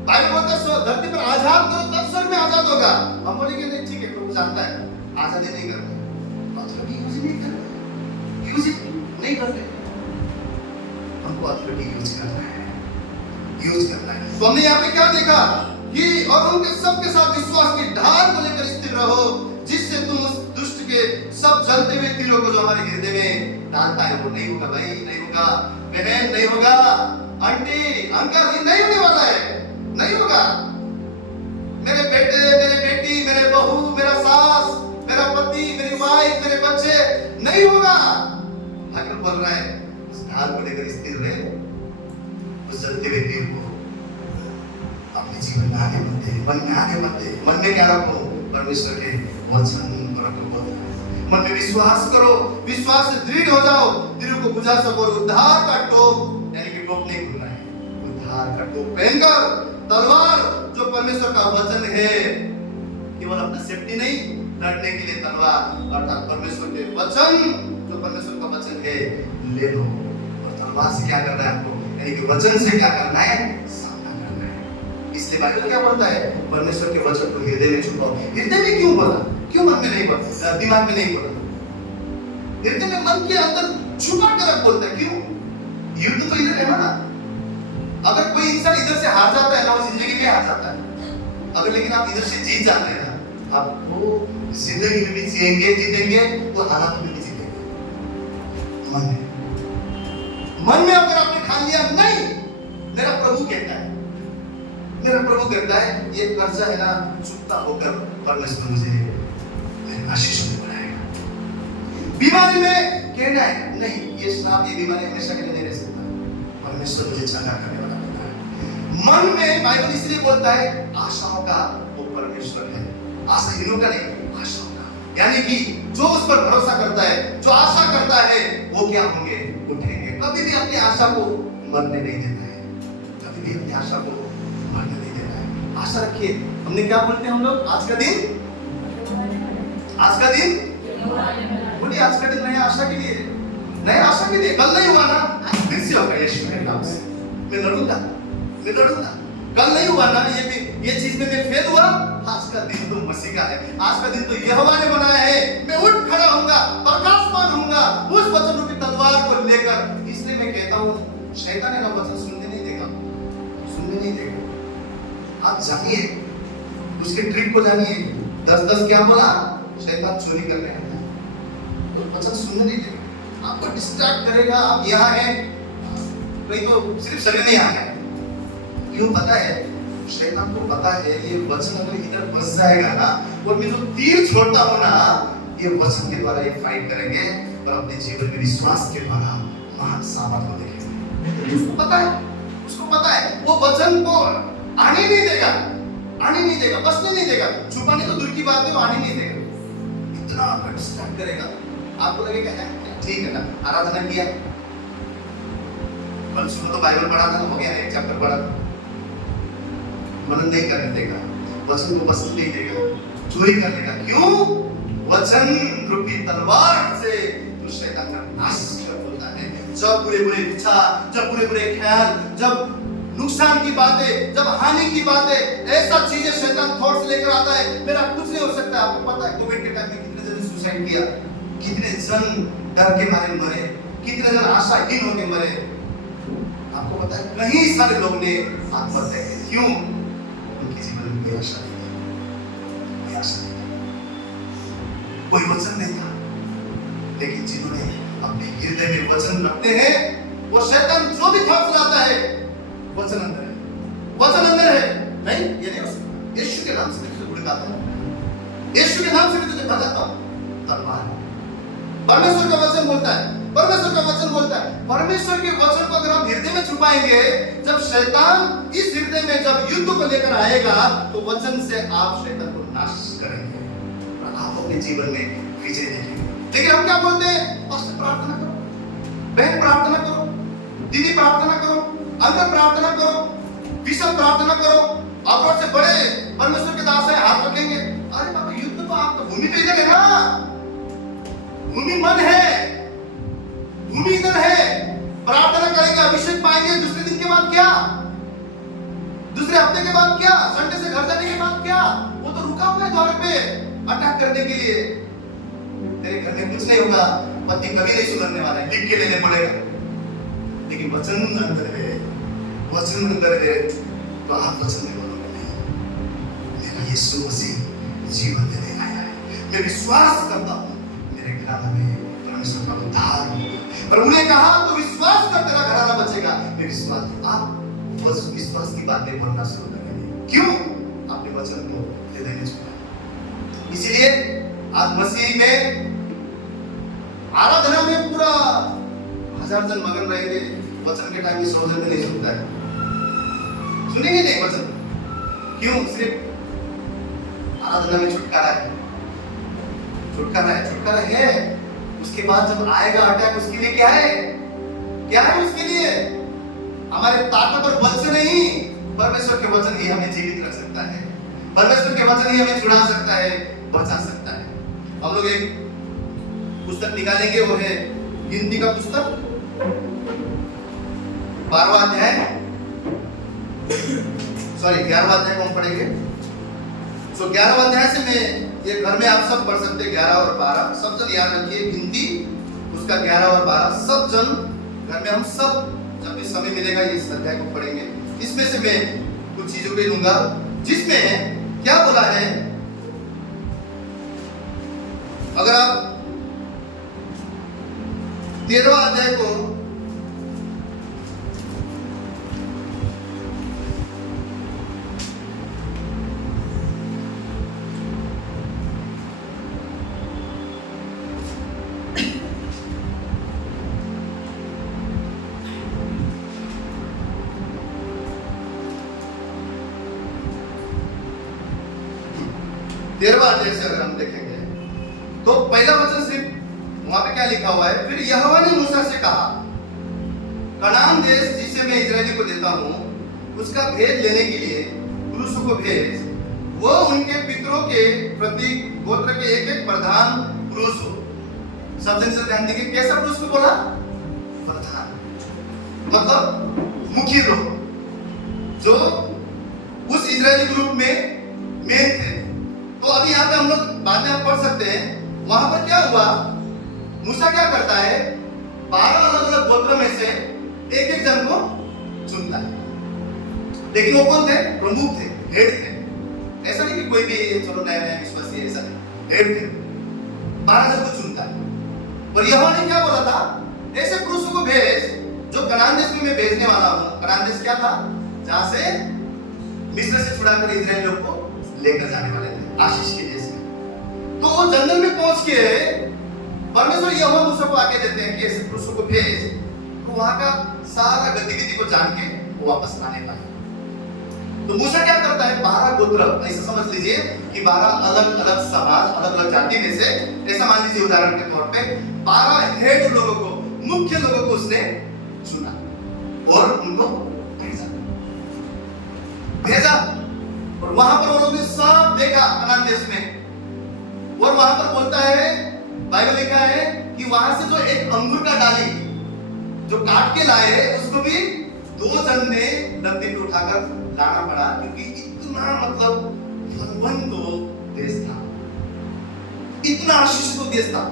बाइबल बोलता है धरती पर आजाद करो तब स्वर्ग में आजाद होगा। हम बोलेंगे नहीं, ठीक है, प्रभु जानता है आजादी नहीं करना, अथॉरिटी यूज नहीं करना, यूज नहीं करते, हमको अथॉरिटी यूज करना है, यूज करना है। तो हमने यहाँ पे क्या देखा कि और उनके सबके साथ विश्वास की ढाल को लेकर स्थिर रहो, जिससे तुम उस दुष्ट के सब जलते हुए तीरों को जो हमारे हृदय में डालता है वो नहीं होगा। भाई नहीं होगा, बहन नहीं होगा, आंटी अंकल नहीं होने वाला है, नहीं होगा। मेरे बेटे, मेरे बेटी, मेरे बहू, मेरा सास, मेरा पति, मेरी वाइफ, मेरे बच्चे, नहीं होगा। बाइबल बोल रहा है उस ढाल को लेकर स्थिर रहे, उस जलते हुए तीर को अपने जीवन में आगे मत दे, मन में आगे मत दे। मन में क्या रखो? परमेश्वर के वचन को रखो, मन में विश्वास करो, विश्वास से दृढ़ हो जाओ, दिल को बुझा सको। उद्धार का टोप, यानी कि टोप नहीं खुलना है, उद्धार का टोप पहनकर, तलवार जो परमेश्वर का वचन है, केवल अपना सेफ्टी नहीं, लड़ने के लिए तलवार, अर्थात परमेश्वर के वचन, जो परमेश्वर का वचन है, ले लो। और तलवार से क्या करना है आपको, यानी कि वचन से क्या करना है, सामना करना है। इसलिए बाइबल क्या बोलता है, परमेश्वर के वचन को हृदय में छुपाओ। हृदय में क्यों बोला, क्यों मन में नहीं बोला, दिमाग में नहीं बोला, हृदय में, मन के अंदर छुपा कर बोलता है। क्यों? युद्ध तो इधर है ना। अगर कोई इंसान इधर से हार जाता है ना, वो जिंदगी में हार जाता है। अगर लेकिन आप इधर से जीत जाते हैं ना, आपको जिंदगी में भी जीतेंगे, वो हालात में भी जीतेंगे। मन में अगर आपने ठान लिया, नहीं, मेरा प्रभु कहता है, मेरा प्रभु कहता है, ये कर्जा है ना, चुकता होकर परमेश्वर मुझे मेरे आशीष में बनाएगा। बीमारी में कहना है, नहीं, ये श्राप, ये बीमारी हमेशा के लिए नहीं रह सकता, परमेश्वर मुझे चंगा करने वाला होता है। मन में बाइबल इसलिए बोलता है, आशाओं का वो परमेश्वर है, आशाहीनों का नहीं, आशाओं का। यानी कि जो उस पर भरोसा करता है, जो आशा करता है, वो क्या होंगे, उठेंगे। कभी भी अपनी आशा को मरने नहीं देता है, कभी भी अपनी आशा को मरने नहीं देता है। आशा रखिए। हमने क्या बोलते हैं हम लोग, आज का दिन, आज का दिन बोलिए, आज का दिन नया आशा के लिए, नया आशा के लिए। कल नहीं हुआ ना, फिर से होगा यीशु के नाम से। मैं लड़ूंगा, मैं लड़ूंगा। कल नहीं हुआ ना, ये चीज में मैं फेल हुआ, आज का दिन तो मसीह का है, आज का दिन तो यहोवा ने बनाया है। मैं उठ खड़ा होऊंगा, प्रकाशमान होऊंगा उस वचन रूपी तलवार को लेकर। इसलिए मैं कहता हूँ, शैतान है ना, वचन सुनने नहीं देगा, सुनने नहीं देगा। आप जानिए, उसके ट्रिक को जानिए। 10-10 क्या बोला, शैतान चोरी करने आता है, तो वचन सुनने नहीं देगा, आपको डिस्ट्रैक्ट करेगा। आप यहाँ हैं, नहीं तो सिर्फ शरीर नहीं यहाँ है। क्यों पता है? शैतान को पता है, ये वचन अगर इधर बस जाएगा ना, और मैं जो तीर छोड़ता हूँ ना, ये वचन के द्वारा ये फाइट करेंगे और अपने जीवन में विश्वास के द्वारा महान सामर्थ को देखेंगे। उसको पता है, उसको पता है, वो वचन को आने नहीं देगा, आने नहीं देगा, बसने नहीं देगा। छुपाने तो दूर की बात है, वो आने नहीं देगा। इतना आपको डिस्ट्रैक्ट करेगा, आपको लगेगा ठीक है ना, आराधना किया, कल सुबह तो बाइबल पढ़ा था, हो गया, एक चैप्टर पढ़ा, मनन नहीं करने देगा, वचन को पसंद नहीं देगा, चोरी करने का। क्यों? वचन रूपी तलवार से तो शैतान का नाश कर होता है। जब बुरे बुरे विचार, जब बुरे बुरे ख्याल, जब नुकसान की बातें, जब हानि की बातें, ऐसा चीजें शैतान थॉट्स लेकर आता है, मेरा कुछ नहीं हो सकता। आपको पता है कोविड के टाइम में कितने जन सुसाइड किया, कितने जन डर के मारे मरे, कितने जन आशाहीन होकर मरे। आपको पता है कई सारे लोग ने आत्महत्या की। क्यों? उनके जीवन में कोई आशा नहीं थी, कोई आशा नहीं थी, कोई वचन नहीं था। लेकिन जिन्होंने अपने हृदय में वचन रखते हैं, वो शैतान जो भी थॉट्स लाता है, वचन अंदर है, वचन अंदर है। नहीं, ये नहीं हो सकता। यीशु के नाम से मैं तुझे भड़काता हूँ, यीशु के नाम से मैं तुझे भगाता हूँ। तलवार परमेश्वर का वचन बोलता है, परमेश्वर का वचन बोलता है। परमेश्वर के वचन को अगर आप हृदय में छुपाएंगे, जब शैतान इस हृदय में जब युद्ध को लेकर आएगा, तो वचन से आप शैतान को नाश करेंगे और आप अपने जीवन में विजय देखेंगे। लेकिन हम क्या बोलते हैं? पास्टर प्रार्थना करो, बहन प्रार्थना करो, दीदी प्रार्थना करो, अंकल प्रार्थना करो, बिशप प्रार्थना करो, आप से बड़े परमेश्वर के दास हैं, हाथ रखेंगे। अरे बाबा, युद्ध तो आपका भूमि पे इधर है ना, भूमि मन है, भूमि इधर है। प्रार्थना करेंगे, अभिषेक पाएंगे, दूसरे दिन के बाद क्या, दूसरे हफ्ते के बाद क्या, संडे से घर जाने के बाद क्या? वो तो रुका हुआ है द्वार पे अटैक करने के लिए। तेरे घर में कुछ नहीं होगा, पति कभी नहीं सुधरने वाला है, लिख के लेने पड़ेगा। लेकिन वचन अंदर है, वचन अंदर है, तो आप वचन में बोलोगे नहीं, मेरा यीशु मसीह जीवन देने आया है। मैं विश्वास करता हूँ मेरे घराना में परमेश्वर का उद्धार होगा। और उन्हें कहा तो विश्वास कर तेरा घराना बचेगा। मैं विश्वास, आप बस विश्वास की बातें बोलना शुरू करेंगे। क्यों? अपने वचन को हृदय में छुपाएं। इसीलिए आज मसीह में आराधना में पूरा 1000 जन मगन रहेंगे, वचन के टाइम में 100 जन नहीं सुनता है, सुनेंगे नहीं वचन। क्यों? सिर्फ आराधना में छुटकारा है, छुटकारा है, छुटकारा है। उसके बाद जब आएगा अटैक, उसके लिए क्या है? क्या है उसके लिए? हमारे ताकत और बल से नहीं, परमेश्वर के वचन ही हमें जीवित रख सकता परमेश्वर के वचन ही हमें छुड़ा सकता है, बचा सकता है। हम लोग एक पुस्तक निकालेंगे, वो है गिनती का पुस्तक 12वां अध्याय, 11वां अध्याय को हम पढ़ेंगे। 11वां अध्याय से मैं ये घर में आप सब पढ़ सकते हैं, 11 और 12 सब जन याद रखिए। गिनती उसका 11 और 12 सब जन घर में हम सब जब भी समय मिलेगा इस अध्याय को पढ़ेंगे। इसमें से मैं कुछ चीजों को लूंगा जिसमें क्या बोला है। अगर आप 13वां अध्याय को तेरहवां अध्याय से अगर हम देखेंगे तो पहला वचन सिर्फ वहां पे क्या लिखा हुआ है, फिर यहोवा ने मूसा से कहा, कनान देश जिसे मैं इजरायली को देता हूं उसका भेद लेने के लिए पुरुषों को भेज, वो उनके पितरों के प्रति गोत्र के एक एक प्रधान पुरुष हो। सब जन से ध्यान देंगे, कैसा पुरुष को बोला? प्रधान, मतलब मुख्य लोग जो उस इजरायली ग्रुप में मेन थे। तो अभी यहाँ पे हम लोग बाद में पढ़ सकते हैं, वहां पर क्या हुआ, मूसा क्या करता है, 12 अलग अलग गोत्र में से एक एक जन को चुनता है। लेकिन वो कौन थे? प्रमुख थे, हेड थे। ऐसा नहीं कि कोई भी चलो नया नया विश्वासी, ऐसा नहीं, हेड थे। 12 जन को चुनता है। और यहोवा ने क्या बोला था, ऐसे पुरुषों को भेज जो कनान देश में मैं भेजने वाला हूँ। कनान देश क्या था? जहां से मिस्र से छुड़ाकर इजराइल लोग को लेकर जाने वाले थे आशीष के देश में। तो वो जंगल में पहुंच के परमेश्वर यहोवा मूसा को आके देते हैं कि ऐसे पुरुषों को भेज, तो वहां का सारा गतिविधि को जान के वो वापस आने पाए। तो मूसा क्या करता है, 12 गोत्र, ऐसा समझ लीजिए कि 12 अलग अलग समाज, अलग अलग जाति में से, ऐसा मान लीजिए उदाहरण के तौर पे 12 हेड लोगों को, मुख्य लोगों को उसने चुना और उनको भेजा। और वहां पर वो लोग ने सब देखा कनान देश में। और वहां पर बोलता है, बाइबल लिखा है कि वहां से जो एक अंगूर का डाली जो काट के लाए उसको भी 2 जन ने डंडी पे उठाकर लाना पड़ा, क्योंकि इतना मतलब फलवंत देश था, इतना आशीषित देश था।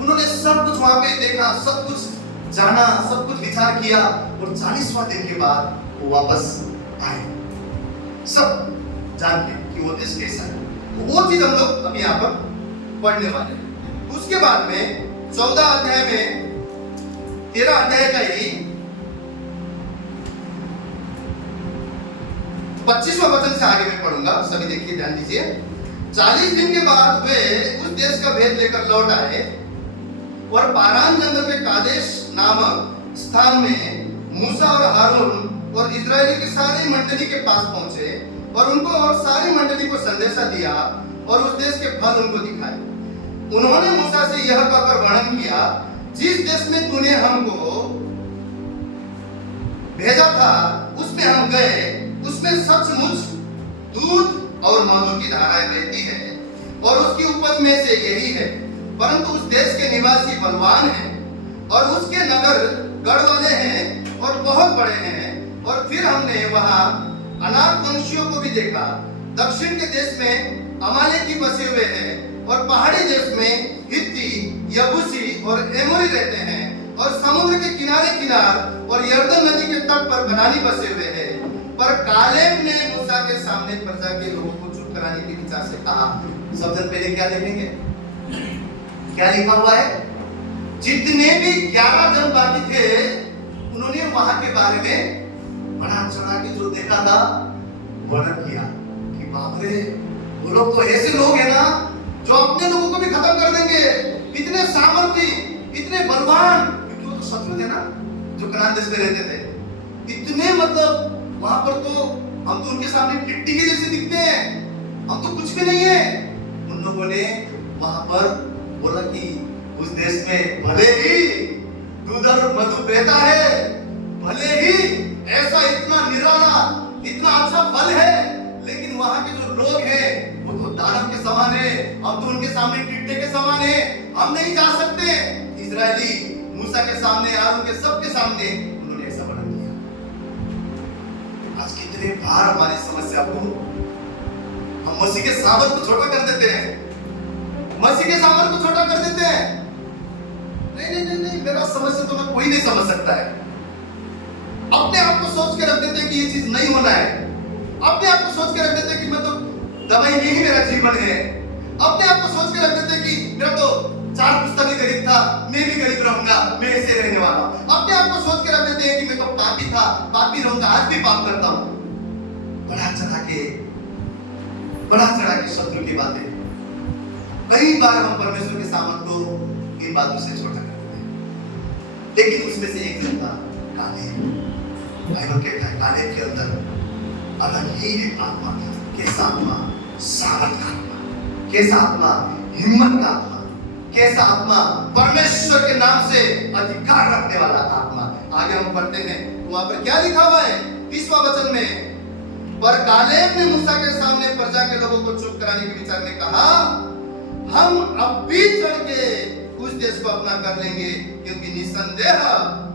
उन्होंने सब कुछ वहां पे देखा, सब कुछ जाना, सब कुछ विचार किया और 40वां दिन के बाद वो वापस आए, सब जान के कि वो देश कैसा है। तो वो चीज हम लोग अभी यहाँ पर पढ़ने वाले हैं। उसके बाद में 14 अध्याय में 13 अध्याय का ही 25वां वचन से आगे मैं पढ़ूंगा, सभी देखिए, ध्यान दीजिए। 40 दिन के बाद वे उस देश का भेद लेकर लौट आए और पारान जंगल में कादेश नामक स्थान में मूसा और हारून और इजरायली की सारी मंडली के पास पहुंचे और उनको और सारी मंडली को संदेशा दिया और उस देश के फल उनको दिखाए। उन्होंने मूसा से यह कहकर वर्णन किया, जिस देश में तूने हमको भेजा था उसमें हम गए, उसमें सचमुच दूध और मधु की धाराएं बहती है और उसकी उपज में से यही है, परंतु उस देश के निवासी बलवान हैं और उसके नगर गढ़ वाले हैं और बहुत बड़े हैं। और फिर हमने वहां अनाक वंशियों को भी देखा। दक्षिण के देश में अमालेकी बसे हुए हैं और पहाड़ी देश में हित्ती, यबूसी और एमोरी रहते हैं और समुद्र के किनारे किनार और यर्दन नदी के तट पर कनानी बसे हुए हैं। पर कालेब ने मूसा के सामने प्रजा के लोगों को चुप कराने के विचार से कहा। सब जन पहले क्या देखेंगे, क्या लिखा हुआ है, जितने भी 11 जन बाकी थे उन्होंने वहां के बारे में बढ़ा चढ़ा के जो देखा था वर्णन किया कि बाप रे, वो लोग तो ऐसे लोग हैं ना जो अपने लोगों को भी खत्म कर देंगे, इतने सामर्थी, इतने बलवान, क्योंकि वो तो शत्रु थे ना जो कनान देश में रहते थे, इतने मतलब वहां पर तो हम तो उनके सामने टिट्टी के जैसे दिखते हैं, हम तो कुछ भी नहीं है। उन लोगों ने वहां पर बोला कि उस देश में भले ही दूध और मधु बहता है, भले ही ऐसा इतना निराला, इतना अच्छा फल है, लेकिन वहां के जो लोग हैं वो तो दानव के समान है, हम तो उनके सामने टिड्डे के समान है, हम नहीं जा सकते। इजरायली मूसा के सामने, हारून के सबके सामने उन्होंने ऐसा वर्णन किया। आज कितने बार हमारी समस्या को हम मसीह के सामर्थ को छोटा कर देते हैं, मसीह के सामर्थ को छोटा कर देते हैं। नहीं नहीं नहीं नहीं, मेरा समस्या तो मैं कोई नहीं समझ सकता है। अपने आप को सोच के रख देते हैं कि ये चीज नहीं होना है, अपने आप को सोच के रख देते हैं कि मैं तो दवाई में ही मेरा जीवन है, अपने आप को सोच के रख देते हैं कि मेरा तो 4 पुस्तक भी गरीब था, मैं भी गरीब रहूंगा, मैं ऐसे रहने वाला हूं। अपने आप को सोच के रख देते हैं कि मैं तो पापी था, पापी रहूंगा, आज भी पाप करता हूं। बढ़ा चढ़ा के शत्रु की बातें, कई बार हम परमेश्वर के सामर्थ को इन बातों से छोटा करते हैं। लेकिन उसमें से एक जन था कालेब। बाइबल कहता है कालेब के अंदर अलग ही एक आत्मा था। कैसा आत्मा? सामर्थ का आत्मा। कैसा आत्मा? हिम्मत का आत्मा। कैसा आत्मा? परमेश्वर के नाम से अधिकार रखने वाला आत्मा। आगे हम पढ़ते हैं, वहां पर क्या लिखा हुआ है 30वां वचन में, पर कालेब ने मूसा के सामने प्रजा के लोगों को चुप कराने के विचार में कहा, हम अब भी चढ़ के उस देश को अपना कर लेंगे, क्योंकि निसंदेह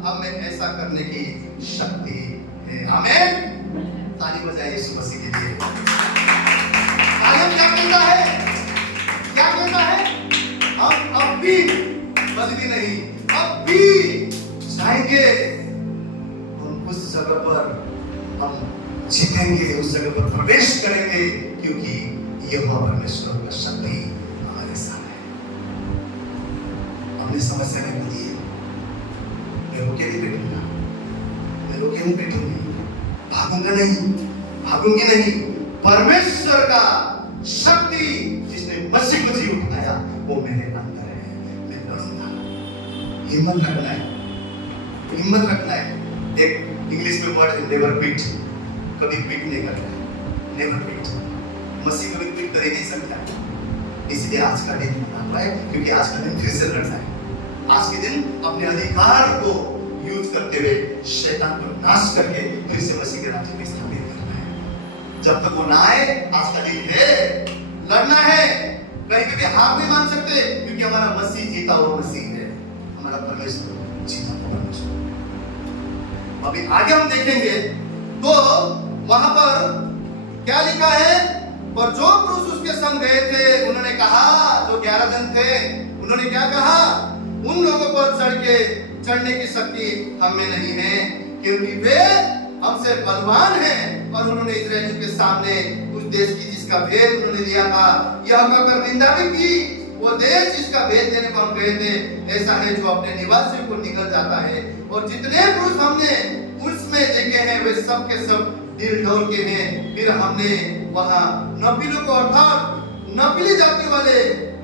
हमें ऐसा करने की शक्ति है। आमीन। ताली बजाइए यीशु मसीह के लिए। कालेब क्या कहता है? क्या कहता है? हम अब भी, बस भी नहीं, अब भी जाएंगे, हम उस जगह पर हम जीतेंगे, उस जगह पर प्रवेश करेंगे, क्योंकि यहोवा परमेश्वर का शक्ति हमारे साथ है। अपनी समस्या में बोलिए, मैं रोके नहीं बैठूंगा, मैं रोके नहीं बैठूंगी, भागूंगा नहीं, भागूंगी नहीं। परमेश्वर का शक्ति जिसने मसीह को जी उठाया वो मेरे अंदर है, मैं लड़ूंगा। हिम्मत रखना है, हिम्मत रखना है। एक इंग्लिश में वर्ड है नेवर क्विट, कभी क्विट नहीं करना है, नेवर क्विट। मसीह कभी क्विट कर ही नहीं सकता, इसलिए आज का दिन बना हुआ है, क्योंकि आज का दिन फिर से लड़ना है। आज के दिन अपने अधिकार को यूज करते हुए शैतान को नाश करके फिर से मसीह के राज्य में स्थापित करना है। जब तक वो ना आए, आज का दिन है, लड़ना है। कहीं कभी हार नहीं मान सकते, क्योंकि हमारा मसीह जीता हुआ मसीह है, हमारा परमेश्वर जीता हुआ परमेश्वर। अभी आगे हम देखेंगे तो वहां पर क्या लिखा है, और जो पुरुष उसके संग गए थे उन्होंने कहा, जो 11 जन थे, उन्होंने क्या कहा, उन लोगों पर चढ़ने की शक्ति हमें नहीं है, क्योंकि वे हमसे बलवान हैं। और उन्होंने इस्राएलियों के सामने उस देश की जिसका भेद उन्होंने दिया था, यह कहकर निंदा भी की, वो देश जिसका भेद देने को हम गए थे, ऐसा है जो अपने निवासियों को निकल जाता है। और जितने पुरुष हमने उसमें देखे हैं, वे सब के सब दिल डोल के हैं। फिर हमने वहां नपीलों को, अर्थात नपीली जाति वाले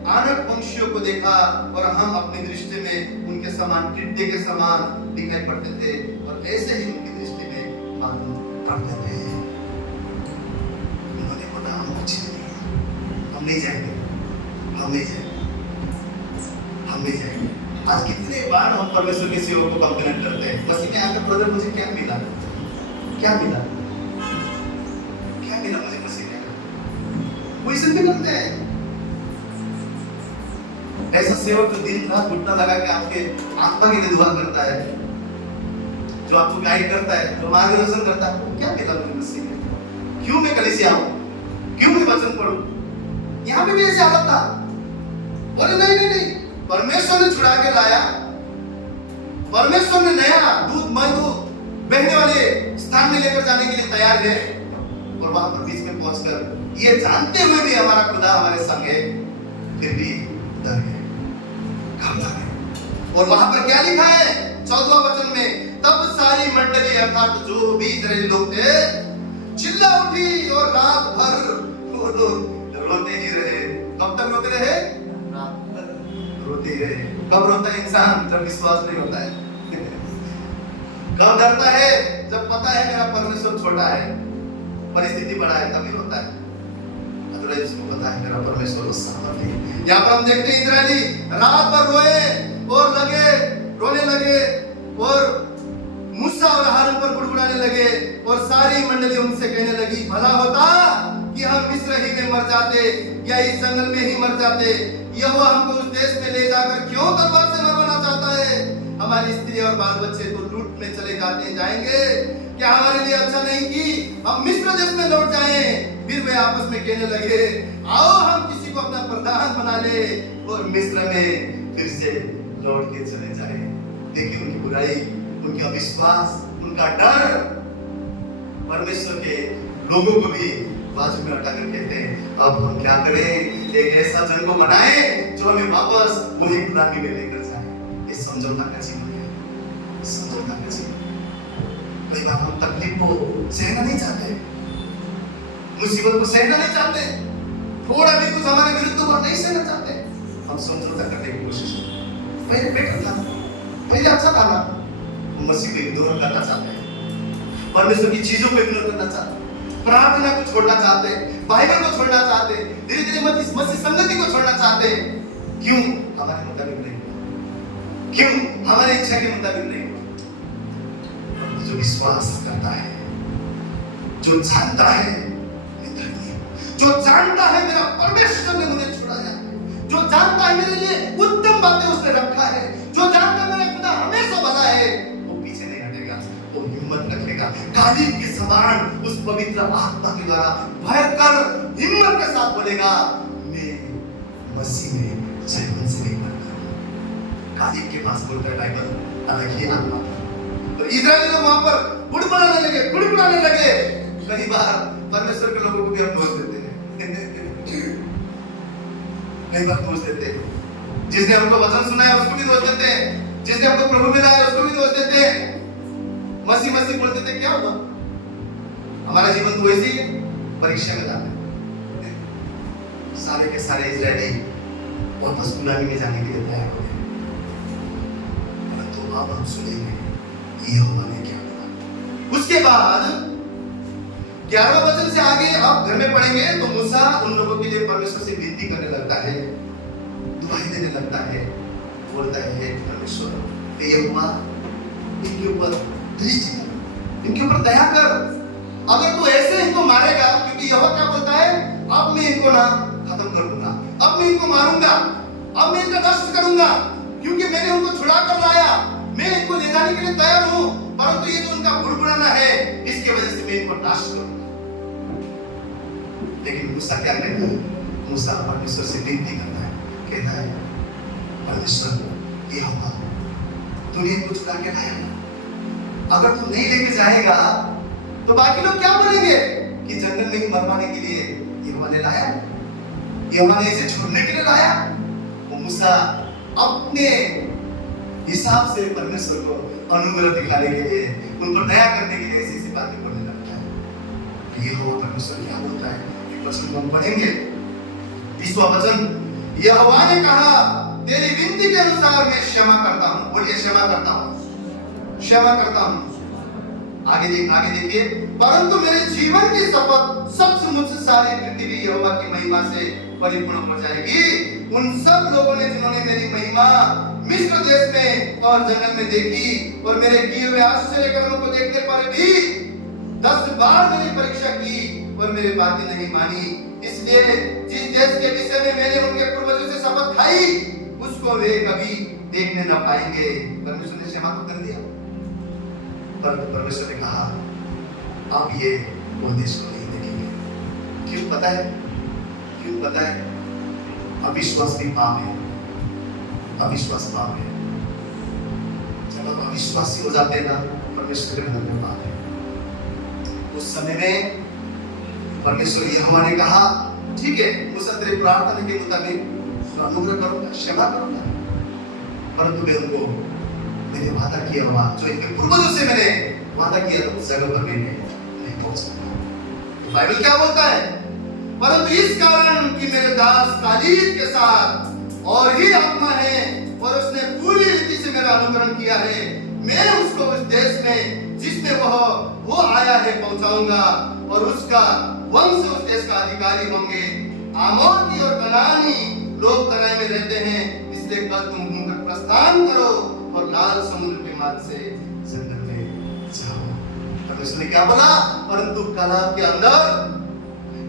आनक पंक्षियों को देखा, और हम अपनी दृष्टि में उनके समान, टिड्डे के समान दिखाई पड़ते थे, और ऐसे ही उनकी दृष्टि में मालूम पड़ते थे। उन्होंने बोला हम कुछ नहीं, हम नहीं जाएंगे, हम नहीं जाएंगे, हम नहीं जाएंगे। आज कितने बार हम परमेश्वर के सेवक को कंप्लेंट करते हैं, मसीह में आकर ब्रदर मुझे क्या मिला, क्या मिला, क्या मिला मुझे मसीह में, वही सब भी करते हैं। ऐसा सेवक जो दिन रात घुटना लगा के आपके आत्मा के लिए दुआ करता है, जो आपको गाइड करता है, जो मार्गदर्शन करता है, क्या मिला मुझे मसीह में, क्यों मैं कलीसिया आऊं, क्यों मैं वचन पढ़ूं। यहाँ पे भी ऐसी हालत था, बोले नहीं नहीं नहीं, परमेश्वर ने छुड़ा के लाया, परमेश्वर ने नया दूध मधु बहने वाले स्थान में लेकर जाने के लिए तैयार है। और वहां पर बीच में पहुंचकर ये जानते हुए भी हमारा खुदा हमारे संग है, फिर भी डर गए, घबरा गए। और वहां पर क्या लिखा है 14वां वचन में, तब सारी मंडली अर्थात जो भी इस्राएली लोग थे चिल्ला उठी, और रात भर वो लोग रोते ही रहे। कब तक रोते रहे? रात भर रोते ही रहे। कब रोता है इंसान? जब विश्वास नहीं होता है। कब डरता है? जब पता है मेरा परमेश्वर छोटा है, परिस्थिति बड़ा है, तभी होता है। अगर जिसको पता है मेरा परमेश्वर सामर्थ है। यहाँ पर हम देखते हैं इस्राएली रात भर रोए और रोने लगे, और मूसा और हारून पर गुड़गुड़ाने लगे, और सारी मंडली उनसे कहने लगी, भला होता कि हम मिस्र ही में मर जाते या इस जंगल में ही मर जाते। यहोवा हमको उस देश में ले जाकर क्यों तलवार से मरवाना चाहता है? हमारी स्त्री और बाल बच्चे तो लूट में चले जाएंगे। क्या हमारे लिए अच्छा नहीं कि हम मिस्र देश में लौट जाएं? फिर वे आपस में कहने लगे, आओ हम किसी को अपना प्रधान बना ले और मिस्र में फिर से लौट के चले जाएं। देखिए उनकी बुराई, उनका विश्वास, उनका डर परमेश्वर के लोगों को भी बाजू में हटा कर कहते हैं, अब हम क्या करें? एक ऐसा जन को बनाएं जो हमें वापस वही गुलामी में लेकर जाए। इस समझौता का जीवन है, समझौता का जीवन। कई बार हम तकलीफ को सहना नहीं चाहते, मुसीबत को सहना नहीं चाहते, थोड़ा भी कुछ हमारे विरुद्ध को नहीं सहना चाहते। हम समझौता करने की कोशिश करते हैं। पहले बेटर था, पहले अच्छा था ना, मसीह को इग्नोर करना चाहते हैं, परमेश्वर की चीजों को इग्नोर करना चाहते हैं, प्रार्थना को छोड़ना चाहते हैं, बाइबल को छोड़ना चाहते हैं, धीरे धीरे मसीह संगति को छोड़ना चाहते हैं। क्यों? हमारे मुताबिक नहीं हुआ। क्यों? हमारी इच्छा के मुताबिक नहीं हुआ। जो विश्वास करता है, जो जानता है जो जानता है मेरा परमेश्वर ने मुझे छुड़ाया है, जो जानता है मेरे लिए उत्तम बातें उसने रखा है, जो जानता है मेरा खुदा हमेशा भला है, वो पीछे नहीं हटेगा, वो हिम्मत रखेगा। कालीब के समान उस पवित्र आत्मा के द्वारा भयंकर हिम्मत के साथ बोलेगा, मैं मसीह में जीवन से नहीं मरना। कालीब के पास बोलता है बाइबल अलग ही आत्मा था। तो इस्राएली लोग वहां पर गुड़गुड़ाने लगे। कई बार परमेश्वर के लोगों को भी हम दोष देते हैं। कई बार दोष देते हैं। जिसने हमको वचन सुनाया उसको भी दोष देते हैं, जिसने हमको प्रभु मिलाया उसको भी दोष देते हैं। मसीह बोलते थे, क्या हुआ? हमारा जीवन तो वैसे ही परीक्षा में जाता है। सारे के सारे इजरायली वापस गुलामी में जाने के लिए तैयार हो गए, परंतु अब हम सुनेंगे यहोवा ने क्या कहा। उसके बाद 11वें वचन से आगे आप घर में पढ़ेंगे तो मूसा उन लोगों के लिए परमेश्वर से विनती करने लगता है, दुआई देने लगता है, बोलता है परमेश्वर यहोवा इनके ऊपर दृष्टि कर, इनके ऊपर दया कर। अगर तू ऐसे इनको मारेगा, क्योंकि यहोवा क्या बोलता है, अब मैं इनको ना खत्म कर दूंगा, अब मैं इनको मारूंगा, अब मैं इनका नष्ट करूंगा, क्योंकि मैंने उनको छुड़ा कर लाया, मैं इनको ले जाने के लिए तैयार हूं, परंतु ये जो उनका गुड़गुड़ाना है इसकी वजह से मैं इनको नाश करूंगा। लेकिन मूसा क्या कहता है? मूसा परमेश्वर से विनती करता है, कहता है परमेश्वर यहोवा तूने इनको छुड़ा के लाया, अगर तू नहीं लेके जाएगा तो बाकी लोग क्या बोलेंगे कि जंगल में ही मरवाने के लिए यहोवा ने लाया, यहोवा ने इसे छोड़ने के लिए लाया। वो मूसा अपने हिसाब से परमेश्वर को अनुग्रह दिखाने के लिए, उन पर दया करने के लिए ऐसी बातें बोलने लगता है। यहोवा परमेश्वर क्या बोलता है, एक वचन को हम पढ़ेंगे, 20वां वचन। यहोवा ने कहा, तेरी विनती के अनुसार मैं क्षमा करता हूं। बोलिए क्षमा करता हूं, क्षमा करता हूं। आगे देखिए, परंतु मेरे जीवन की शपथ सचमुच सारी पृथ्वी यहोवा की महिमा से परिपूर्ण हो जाएगी। उन सब लोगों ने जिन्होंने मेरी महिमा मिस्र देश में और जंगल में देखी और मेरे किए हुए आश्चर्य कर्मों को देखने पर भी 10 बार मेरी परीक्षा की और मेरी बातें नहीं मानी, इसलिए जिस देश के विषय में मैंने उनके पूर्वजों से शपथ खाई उसको वे कभी देखने न पाएंगे। परमेश्वर ने क्षमा तो कर दिया, परंतु परमेश्वर ने कहा अब ये वो देश को नहीं देखेंगे। क्यों पता है? क्यों पता है? अविश्वास भी पाप है, अविश्वास पाप है। जब आप अविश्वासी हो जाते हैं ना, परमेश्वर के अंदर में पाप है। उस समय में परमेश्वर यहोवा ने कहा, ठीक है मूसा तेरी प्रार्थना के मुताबिक अनुग्रह करूंगा, क्षमा करूंगा, परंतु मैं उनको मैंने वादा किया हुआ जो इनके पूर्वजों से मैंने वादा किया था उस जगह पर मैं नहीं पहुंच सकता। बाइबल क्या बोलता है? परंतु इस कारण कि मेरे दास कालीब के साथ और ही आत्मा है और उसने पूरी रीति से मेरा अनुकरण किया है, मैं उसको उस देश में जिसमें वो आया है पहुंचाऊंगा और उसका वंश उस देश का अधिकारी होंगे। आमोरी और कनानी लोग तराई में रहते हैं, इसलिए कल तुम घूमकर प्रस्थान करो और लाल समुद्र के मार्ग से जंगल में जाओ। परमेश्वर ने क्या बोला? परंतु कालाब के अंदर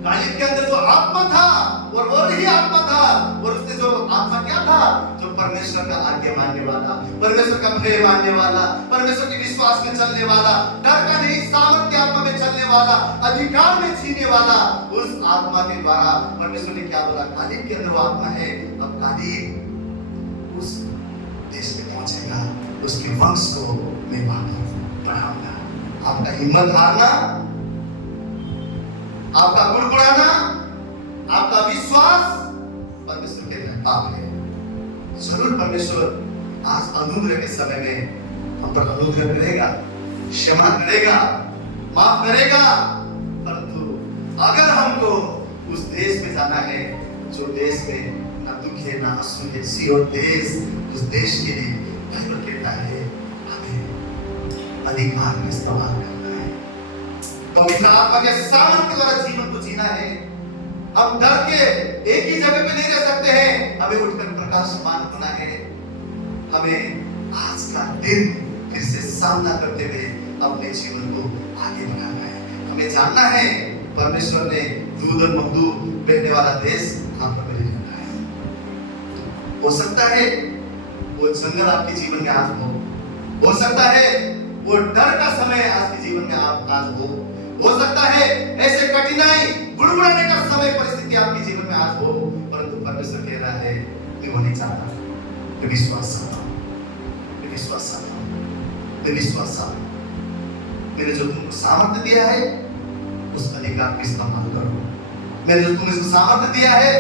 गालिब के अंदर जो आत्मा था और वो ही आत्मा था, और उसने जो आत्मा क्या था, जो परमेश्वर का आज्ञा मानने वाला, परमेश्वर का भय मानने वाला, परमेश्वर के विश्वास में चलने वाला, डर का नहीं सामर्थ्य आत्मा में चलने वाला, अधिकार में जीने वाला, उस आत्मा के द्वारा परमेश्वर ने क्या बोला, गालिब के अंदर वो आत्मा है। अब गालिब उस देश में पहुंचेगा, उसके वंश को मैं वहां पर बढ़ाऊंगा। आपका हिम्मत हारना, आपका गुड़गुड़ाना, आपका विश्वास परमेश्वर के लिए पाप है। जरूर परमेश्वर आज अनुग्रह के समय में हम पर अनुग्रह करेगा, क्षमा करेगा, माफ करेगा, परंतु अगर हमको उस देश में जाना है जो देश में ना दुख है ना आंसू है, सियोन देश, उस देश के लिए बाइबल कहता है हमें अधिकार में इस्तेमाल करना है। तो पवित्र आत्मा के सामर्थ्य द्वारा जीवन को जीना है। हम डर के एक ही जगह पे नहीं रह सकते हैं, हमें उठकर प्रकाशमान होना है। हमें आज का दिन फिर से सामना करते हुए अपने जीवन को आगे बढ़ाना है। हमें जानना है परमेश्वर ने दूध और मधु बहने वाला देश हम पर मिल रखा है। हो सकता है वो जंगल आपके जीवन में आज हो सकता है वो डर का समय आपके जीवन में आज हो सकता है ऐसे कठिनाई गुड़गुड़ाने का समय परिस्थिति आपके जीवन में आज हो, परंतु परमेश्वर कह रहा है मैं वो नहीं चाहता, मैं विश्वास चाहता हूँ, मैं विश्वास चाहता हूँ, मैं विश्वास चाहता हूँ। मैंने जो तुमको सामर्थ्य दिया है उस अधिकार का इस्तेमाल करो। मैंने जो तुमको सामर्थ्य दिया है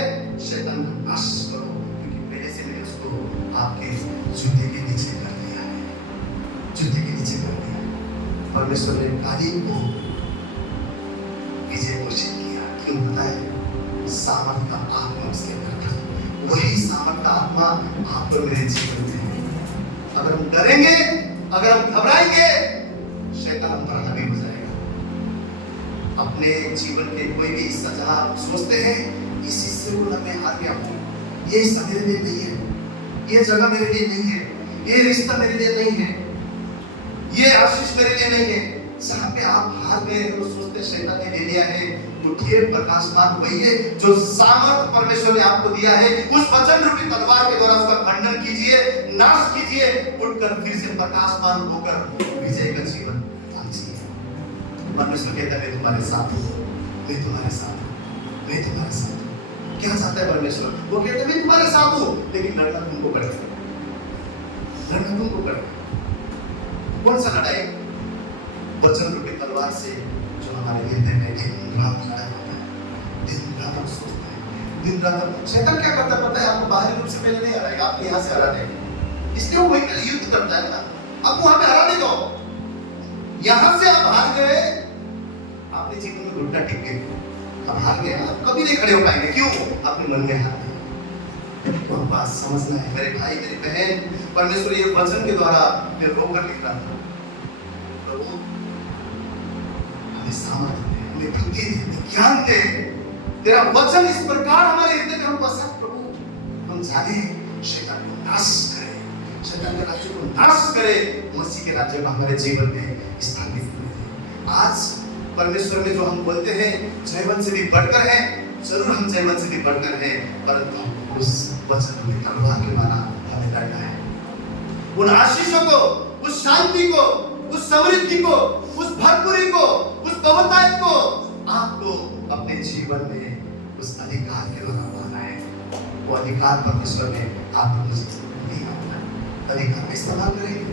शैतान का नाश करो, क्योंकि पहले से मैंने उसको आपके जूते के नीचे कर दिया है, जूते के नीचे कर दिया है। परमेश्वर ने गालिब को विजय घोषित किया। क्यों पता है? सामर्थ का आत्मा उसके अंदर था। वही सामर्थ का आत्मा आप पर मेरे जीवन में है। अगर हम डरेंगे, अगर हम घबराएंगे, शैतान हम पर हावी हो जाएगा। अपने जीवन के कोई भी हिस्सा जहां आप सोचते हैं इस हिस्से को मैं हार गया हूं, ये हिस्सा मेरे लिए नहीं है, ये जगह मेरे लिए नहीं है, ये रिश्ता मेरे लिए नहीं है, ये आशीष मेरे लिए नहीं है, जहां पे आप हार गए और सोचते शैतान ने ले लिया है, उठिए प्रकाशमान होइए। जो सामर्थ परमेश्वर ने आपको दिया है उस वचन रूपी तलवार के द्वारा उसका खंडन कीजिए, नाश कीजिए, उठकर फिर से प्रकाशमान होकर विजय का जीवन जीइए। परमेश्वर कहता है मैं तुम्हारे साथ हूं, मैं तुम्हारे साथ हूं, मैं तुम्हारे साथ हूं। क्या चाहता है परमेश्वर? वो कहता है मैं तुम्हारे साथ हूं, लेकिन लड़ना तुमको पड़ेगा, लड़ना तुमको पड़ेगा। कौन सा लड़ाई? वचन रूपी तलवार से जो हमारे हृदय में दिन रात लड़ाई होता है, दिन रात हम सोचते हैं, दिन रात शैतान क्या करता पता है आपको? बाहरी रूप से पहले नहीं हराएगा, आपको यहाँ से हरा देगा। इसलिए वो वही युद्ध करता है ना, आपको वहां पे हरा देगा। यहाँ से आप हार गए, आपने जीवन में घुटना टिक गए, अब हार गए, आप कभी नहीं खड़े हो पाएंगे। क्यों? आपने मन में हार गए। तो बात समझना है मेरे भाई मेरी बहन, परमेश्वर ये वचन के द्वारा मैं रोकर लिख रहा था, प्रभु हमें सामर्थ्य दे, हमें बुद्धि दे, ज्ञान दे, तेरा वचन इस प्रकार हमारे हृदय में हम बसा प्रभु, हम जाने शैतान को नाश करे, शैतान के राज्य को नाश करे, मसीह के राज्य को हमारे जीवन में स्थापित करे। आज परमेश्वर में जो हम बोलते हैं जयवंत से भी बढ़कर है, जरूर हम जयवंत से भी बढ़कर है, परंतु उस वचन में तलवार के द्वारा हमें लड़ना है। उन आशीषों को, उस शांति को, उस समृद्धि को, उस भरपूरी को, उस बहुतायत को आपको अपने जीवन में उस अधिकार के द्वारा पाना है। वो अधिकार परमेश्वर ने आपको दिया होगा। अधिकार का इस्तेमाल करेंगे,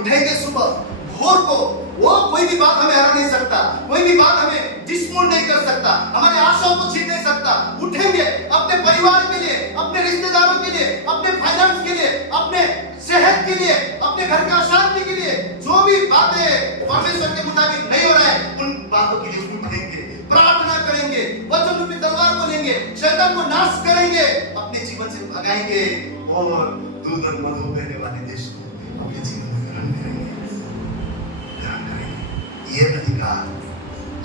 उठेंगे सुबह भोर को, वो कोई भी बात हमें हरा नहीं सकता, कोई भी बात हमें डिस्पूट नहीं कर सकता, हमारे आशाओं को छीन नहीं सकता। उठेंगे अपने परिवार के लिए, अपने रिश्तेदारों के लिए, अपने फाइनेंस के लिए, अपने सेहत के लिए, अपने घर का शांति के लिए, जो भी बातें परमेश्वर के मुताबिक नहीं हो रहा है उन बातों के लिए उठेंगे, प्रार्थना करेंगे, वचन रूपी तलवार को लेंगे, शैतान को नाश करेंगे, अपने जीवन से भगाएंगे और दूध और मधु बहने वाले देश को अपने जीवन में ग्रहण करेंगे। ये अधिकार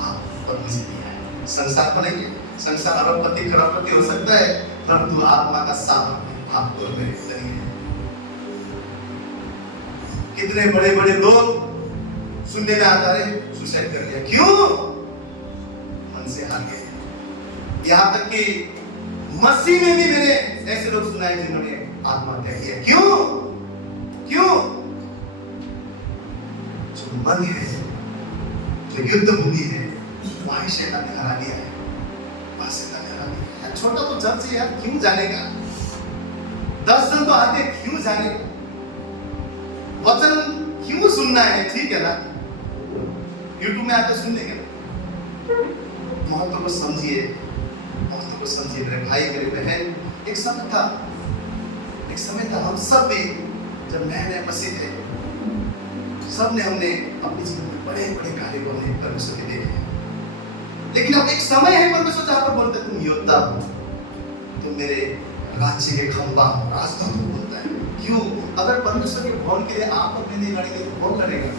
आप पर मुझे दिया है। संसार को नहीं है, संसार अरबपति खरबपति हो सकता है, परंतु आत्मा का सामर्थ्य आपको मेरे अंदर है। कितने बड़े बड़े लोग सुनने में आता है सुसाइड कर लिया, क्यों? मन से हार गए, यहाँ तक कि मसीह में भी मैंने ऐसे लोग सुना है जिन्होंने आत्महत्या किया। क्यों? क्यों? जो मन है, जो युद्ध भूमि है, वहीं शैतान ने हरा दिया है। वहां शैतान ने हरा दिया है। छोटा तो चर्च है यार, क्यों जानेगा? 10 जन तो आते, क्यों जानेगा? वचन क्यों सुनना है? ठीक है ना, यूट्यूब में आके सुन लेंगे। महत्व को समझिए, महत्व को समझिए मेरे भाई मेरे बहन। एक समय था हम सब भी जब नए नए मसीह थे, सब ने हमने अपने जीवन में बड़े बड़े कार्य को हमने परमेश्वर के देखे। लेकिन अब एक समय है परमेश्वर जहां पर बोलते तुम योद्धा हो, तुम मेरे राज्य के खंभा हो, राजदूत हो बोलता है। क्यों? अगर परमेश्वर के भवन के लिए आप और मैं नहीं लड़ेंगे तो कौन लड़ेगा?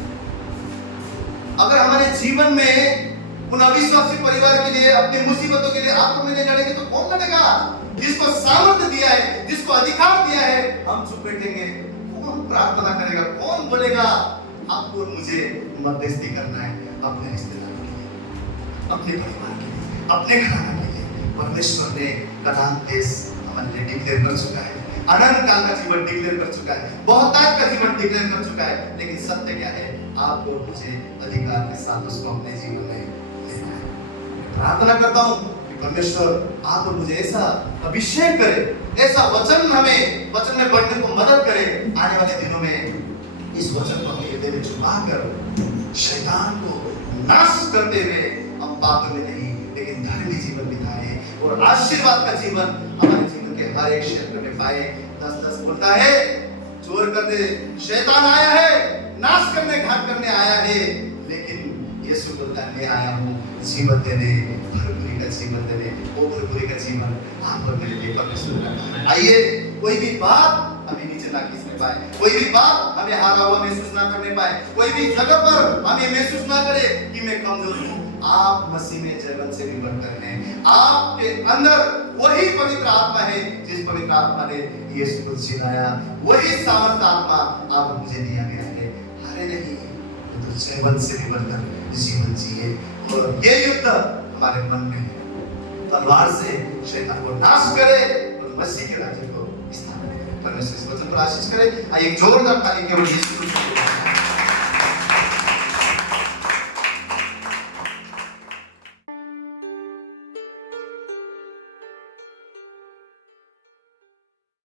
अगर हमारे जीवन में उन अविश्वासी परिवार के लिए, अपनी मुसीबतों के लिए आप और मैं नहीं लड़ेंगे तो कौन लड़ेगा? जिसको सामर्थ्य दिया है, जिसको अधिकार दिया है, हम चुप बैठेंगे, कौन प्रार्थना करेगा? कौन बोलेगा आपको और मुझे मध्यस्थी करना है अपने रिश्तेदारों के लिए, अपने परिवार के लिए, अपने घराने के लिए? परमेश्वर ने कनान देश हमारे लिए डिक्लेयर कर चुका है, अनंत काल का जीवन डिक्लेयर कर चुका है, बहुतायत का जीवन डिक्लेयर कर चुका है। लेकिन सत्य क्या है? आपको और मुझे अधिकार के साथ उसको अपने जीवन में लेना है। प्रार्थना करता हूँ कि परमेश्वर आप और मुझे ऐसा अभिषेक करे, ऐसा वचन हमें वचन में बढ़ने को मदद करे। आने वाले दिनों में इस वचन को अपने हृदय में छुपा कर शैतान को नाश करते हुए हम पाप में नहीं लेकिन धर्मी जीवन बिताए और आशीर्वाद का जीवन हमारे जीवन के हर एक क्षेत्र में पाए। 10:10 बोलता है, चोर करने शैतान आया है, नाश करने, घात करने आया है, लेकिन यीशु बोलता है मैं आया हूँ जीवन देने, भरपूरी का जीवन देने। वो भरपूरी का जीवन आप और मेरे लिए परमेश्वर का। आइए, कोई भी बात हमें नीचे ना खींचने पाए, कोई भी बात हमें हारा हुआ महसूस ना करने पाए, कोई भी जगह पर हमें महसूस ना करे कि मैं कमजोर हूँ। आप मसीह में जयवंत से भी बढ़कर हैं। आपके अंदर वही पवित्र आत्मा है जिस पवित्र आत्मा ने यीशु को जिलाया, वही सामर्थ आत्मा आप मुझे दिया गया है। हारे नहीं तो जयवंत से भी बढ़कर जीवन जिए। और ये युद्ध हमारे मन में है, तलवार से शैतान को नाश करे और मसीह के राज्य को स्थापित करे। परमेश्वर इस वचन पर आशीष करे। आइए एक जोरदार ताली केवल यीशु